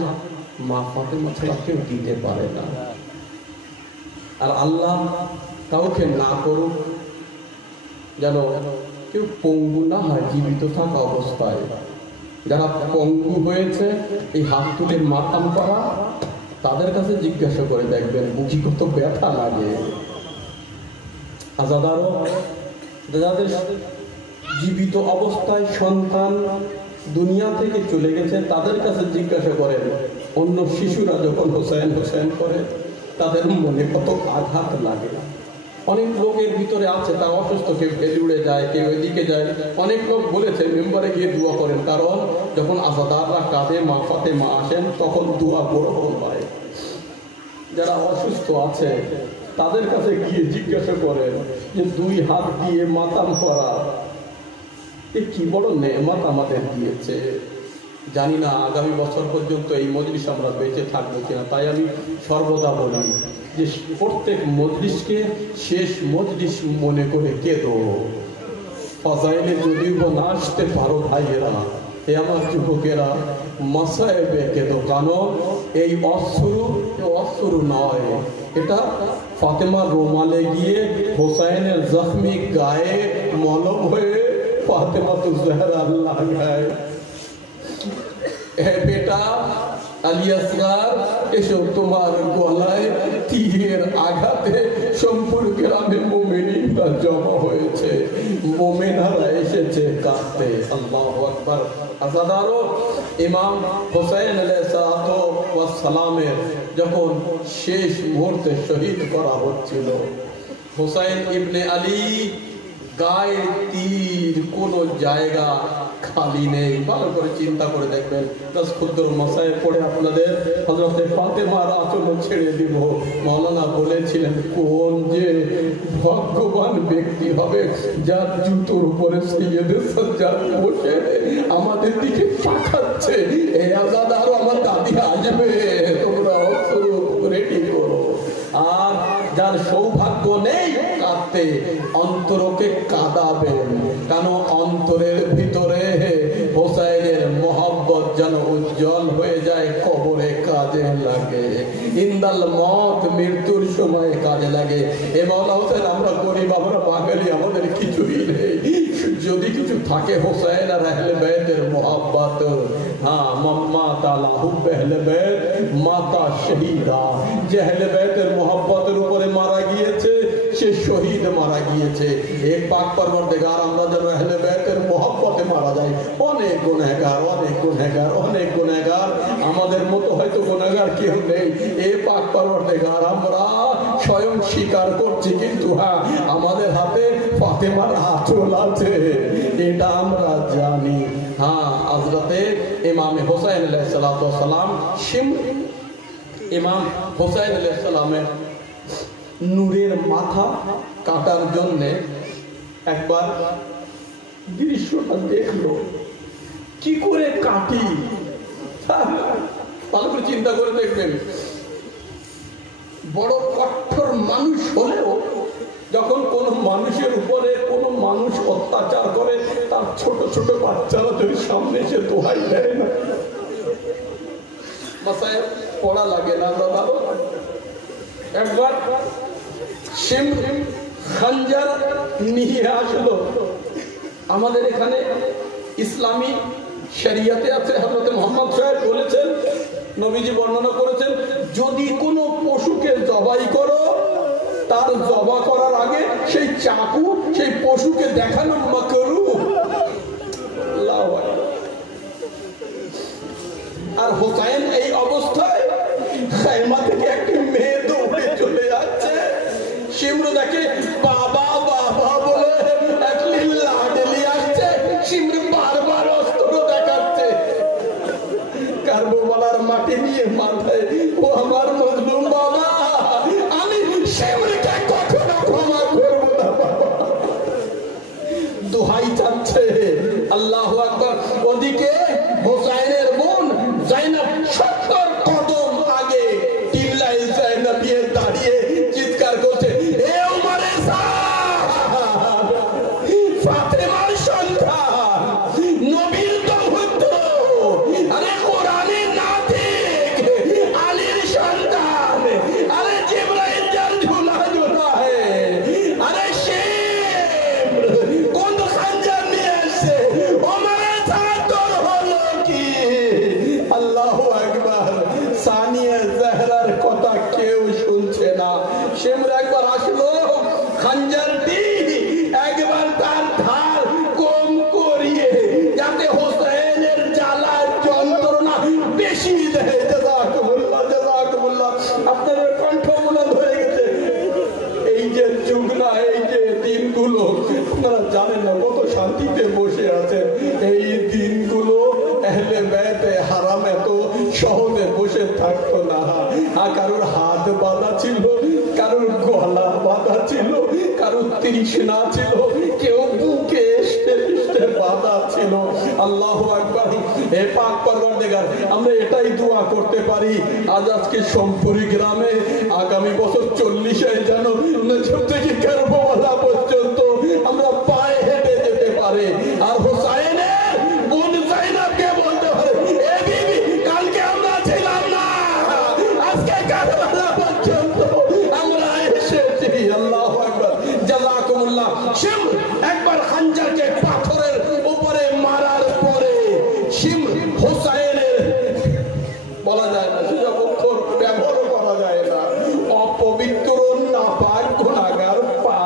মা ফাতেমা ছাড়া কেউ দিতে পারে না। আর আল্লাহ কাউকে না করুক যেন কেউ পঙ্গু না হয় জীবিত থাকা অবস্থায়। যারা পঙ্গু হয়েছে, এই হাত তুলে মাতাম করা, তাদের কাছে জিজ্ঞাসা করে দেখবেন বুঝি কত ব্যথা লাগে। আজাদারও যাদের জীবিত অবস্থায় সন্তান দুনিয়া থেকে চলে গেছে, তাদের কাছে জিজ্ঞাসা করেন অন্য শিশুরা যখন হোসেন হোসেন করে তাদের মনে কত আঘাত লাগে। অনেক লোকের ভিতরে আছে, তার অসুস্থ, কেউ ভেলুড়ে যায়, কেউ এদিকে যায়। অনেক লোক বলেছে মেম্বারে গিয়ে দোয়া করেন, কারণ যখন আজাদাররা কাঁদে, মা ফাতেমা আসেন, তখন দোয়া গ্রহণ হয়। যারা অসুস্থ আছে তাদের কাছে গিয়ে জিজ্ঞাসা করেন যে 2 হাত দিয়ে মাতাম করা, এ কি বড় নেয়ামত আমাদের দিয়েছে। জানি না আগামী বছর পর্যন্ত এই মজলিস আমরা বেঁচে থাকবো কিনা, তাই আমি সর্বদা বলি যে প্রত্যেক মজলিসকে শেষ মজলিস মনে করে কেঁদো। ফাজাইলে যদিও না আসতে পারো ভাইয়েরা, এ আমার যুবকেরা, মাসায়েবে কেঁদো। কারণ এই অশ্রু নয়, এটা ফাতেমা রোমালে গিয়ে হোসাইনের জখমি গায়ে মলম হয়ে ফাতেমা তো জহরা লাগায়। বেটা আলী আসগার, এসো, তোমার গলায় তীরের আঘাতে সম্পূর্ণ গ্রামে মুমিনিনরা জমা হয়েছে, মুমিনারা এসেছে কাঁদতে। আল্লাহু আকবার। আজাদারও ইমাম হোসেন আলাইহিস সালামের যখন শেষ মুহূর্তে শহীদ করা হচ্ছিল, হোসেন ইবনে আলী গায়ে তীর, কোন জায়গা খালি নেই। ভালো করে চিন্তা করে দেখবেন। 10 ক্ষুদ্র মাসায় পড়ে আপনাদের হযরতে ফাতেমার আঁচল ছেড়ে দিব। মাওলানা বলেছিলেন, কোন যে ভাগ্যবান ব্যক্তি হবে যার জুতোর উপরে সৈয়দ সাজ্জাদ বসে আমাদের দিকে তাকাচ্ছে। এই আজাদারও আমার দাদি আসবে, তোমরা অশ্রু রেডি করো। আর যার সৌভাগ্য নেই কাঁদতে, অন্তরকে কাঁদাবেন, কারণ অন্তরের ভিতরে হোসাইনের মহব্বত যেন উজ্জ্বল হয়ে যায়, কবরে কাজে লাগে, ইন্দাল মত, মৃত্যুর সময় কাজে লাগে। এ মাওলা হোসেন, আমরা গরিব, আমরা বাঙালি, আমাদের কিছুই নেই। যদি কিছু থাকে হোসেন আর আহলে বাইতের মোহাব্বত, হ্যাঁ মাম্মা তালা হুব আহলে বাইত মাতা শহীদা, যে আহলে বাইতের মোহাব্বতের উপরে মারা গিয়েছে সে শহীদ মারা গিয়েছে। এক পাক পরবর্তীকার আমরা যেন আহলে বাইতের মোহাব্বতে মারা যাই। অনেক গুনাহগার, অনেক গুনাহগার, অনেক গুনাহগার, আমাদের মতো হয়তো গুনাহগার কেউ নেই। এ পাক পরবর্তীকার আমরা স্বয়ং স্বীকার করছি, কিন্তু হ্যাঁ আমাদের হাতে ফাতেমার আঁচল আছে, এটা আমরা জানি। হ্যাঁ হযরতে ইমাম হোসেন আলাইহিস সালাম ইমাম হোসেন আলাইহিস সালামের নূরের মাথা কাটার জন্য একবার দৃশ্যটা দেখলো, কি করে কাটি। ভালো করে চিন্তা করে দেখবেন, বড় কঠোর মানুষ হলেও যখন কোন মানুষের উপরে কোন মানুষ অত্যাচার করে, তার ছোট ছোট বাচ্চারা যদি সামনে এসে দোহাই দেয় না, মাথায় পড়া লাগে না দাদা। একবার খঞ্জার নিয়ে আসলো। আমাদের এখানে ইসলামী শরিয়াতে আছে, হযরত মুহাম্মদ সাহেব বলেছেন, নবীজি বর্ণনা করেছেন, যদি কোনো পশুকে জবাই করো, তার জবা করার আগে সেই চাকু সেই পশুকে দেখানো মাকরুহ। আর হোসেন এই অবস্থায় খায়মা থেকে একটি মেয়ে দৌড়ে চলে যাচ্ছে। শিমরু দেখে বাবা বাবা বলে একলি লাডলি আসছে, শিমরু বারবার অস্ত্র দেখাচ্ছে, কারবালার মাটি নিয়ে মাথায়, ও আমার মজলুম বাবা, আমি শিমরুকে কখনো ক্ষমা করব না বাবা, দোহাই চাচ্ছে। আল্লাহু আকবার। ওদিকে হোসেনের বোন জাইনাব 70 কদম আগে টিল্লায় জাইনাবিয়ে দাঁড়িয়ে চিৎকার করছে, এ উমরের সাহাব, ফাতেমার সন্তান, নবীর দৌহিত্র, আরে কোরআনের নাতিক, আলীর সন্তান, আরে জিবরাইল যার ঝুলা ঝুলা হে, আরে শিমর কোন খঞ্জর নিয়ে আসছে, ওমরের সাথ তোর হলো কি? আল্লাহু আকবার। সানিয়া জাহরার কথা কেউ শুনছে না। শিমর একবার আসলো, খঞ্জরটি একবার তার ধার কম করিয়ে, যাতে হোসেনের জ্বালার যন্ত্রণা বেশি দেয়। জাযাকুমুল্লাহ, জাযাকুমুল্লাহ। আপনাদের কণ্ঠ মনে ধরে গেছে। এই যে যুগ না, এই যে দিনগুলো, আপনারা জানেন না কত শান্তিতে বসে আছেন। এই দিনগুলো আহলে বাইতে হারাম এত সহজে বসে থাকতো না। কারোর হাত বাঁধা ছিল, কারোর গলা বাঁধা ছিল, কারোর তৃষ্ণা ছিল, কেউ বুকে বাঁধা ছিল। আল্লাহু আকবার। হে পাক পরওয়ারদিগার, আমরা এটাই দোয়া করতে পারি, আজকে সোমপুরি গ্রামে আগামী বছর 40-এ যেন নজব থেকে কারবালা পর্যন্ত আমরা পায়ে হেঁটে যেতে পারে। আর হোসেনের বোন জাইনাবকে বলতে পারে, এ বিবি, কালকে আমরা ছিলাম না, আজকে কারবালা পর্যন্ত আমরা এসেছি। আল্লাহু আকবার। জাযাকুমুল্লাহ। শিমর একবার খঞ্জরকে পাথরের উপরে মারার পরে শিমর হোসেনের বলা যায় না, সেসব অক্ষর ব্যবহার করা যায় না, অপবিত্র নাপাক গুনাহগার পা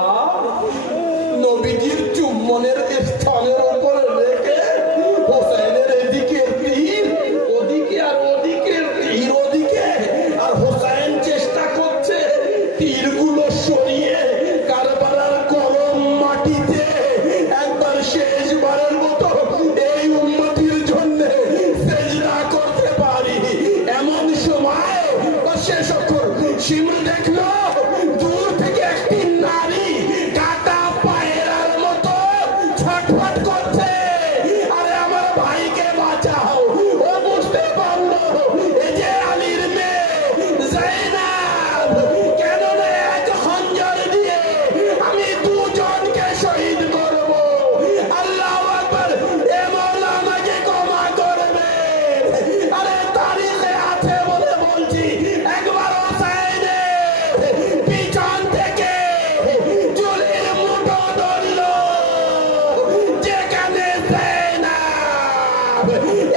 যাবে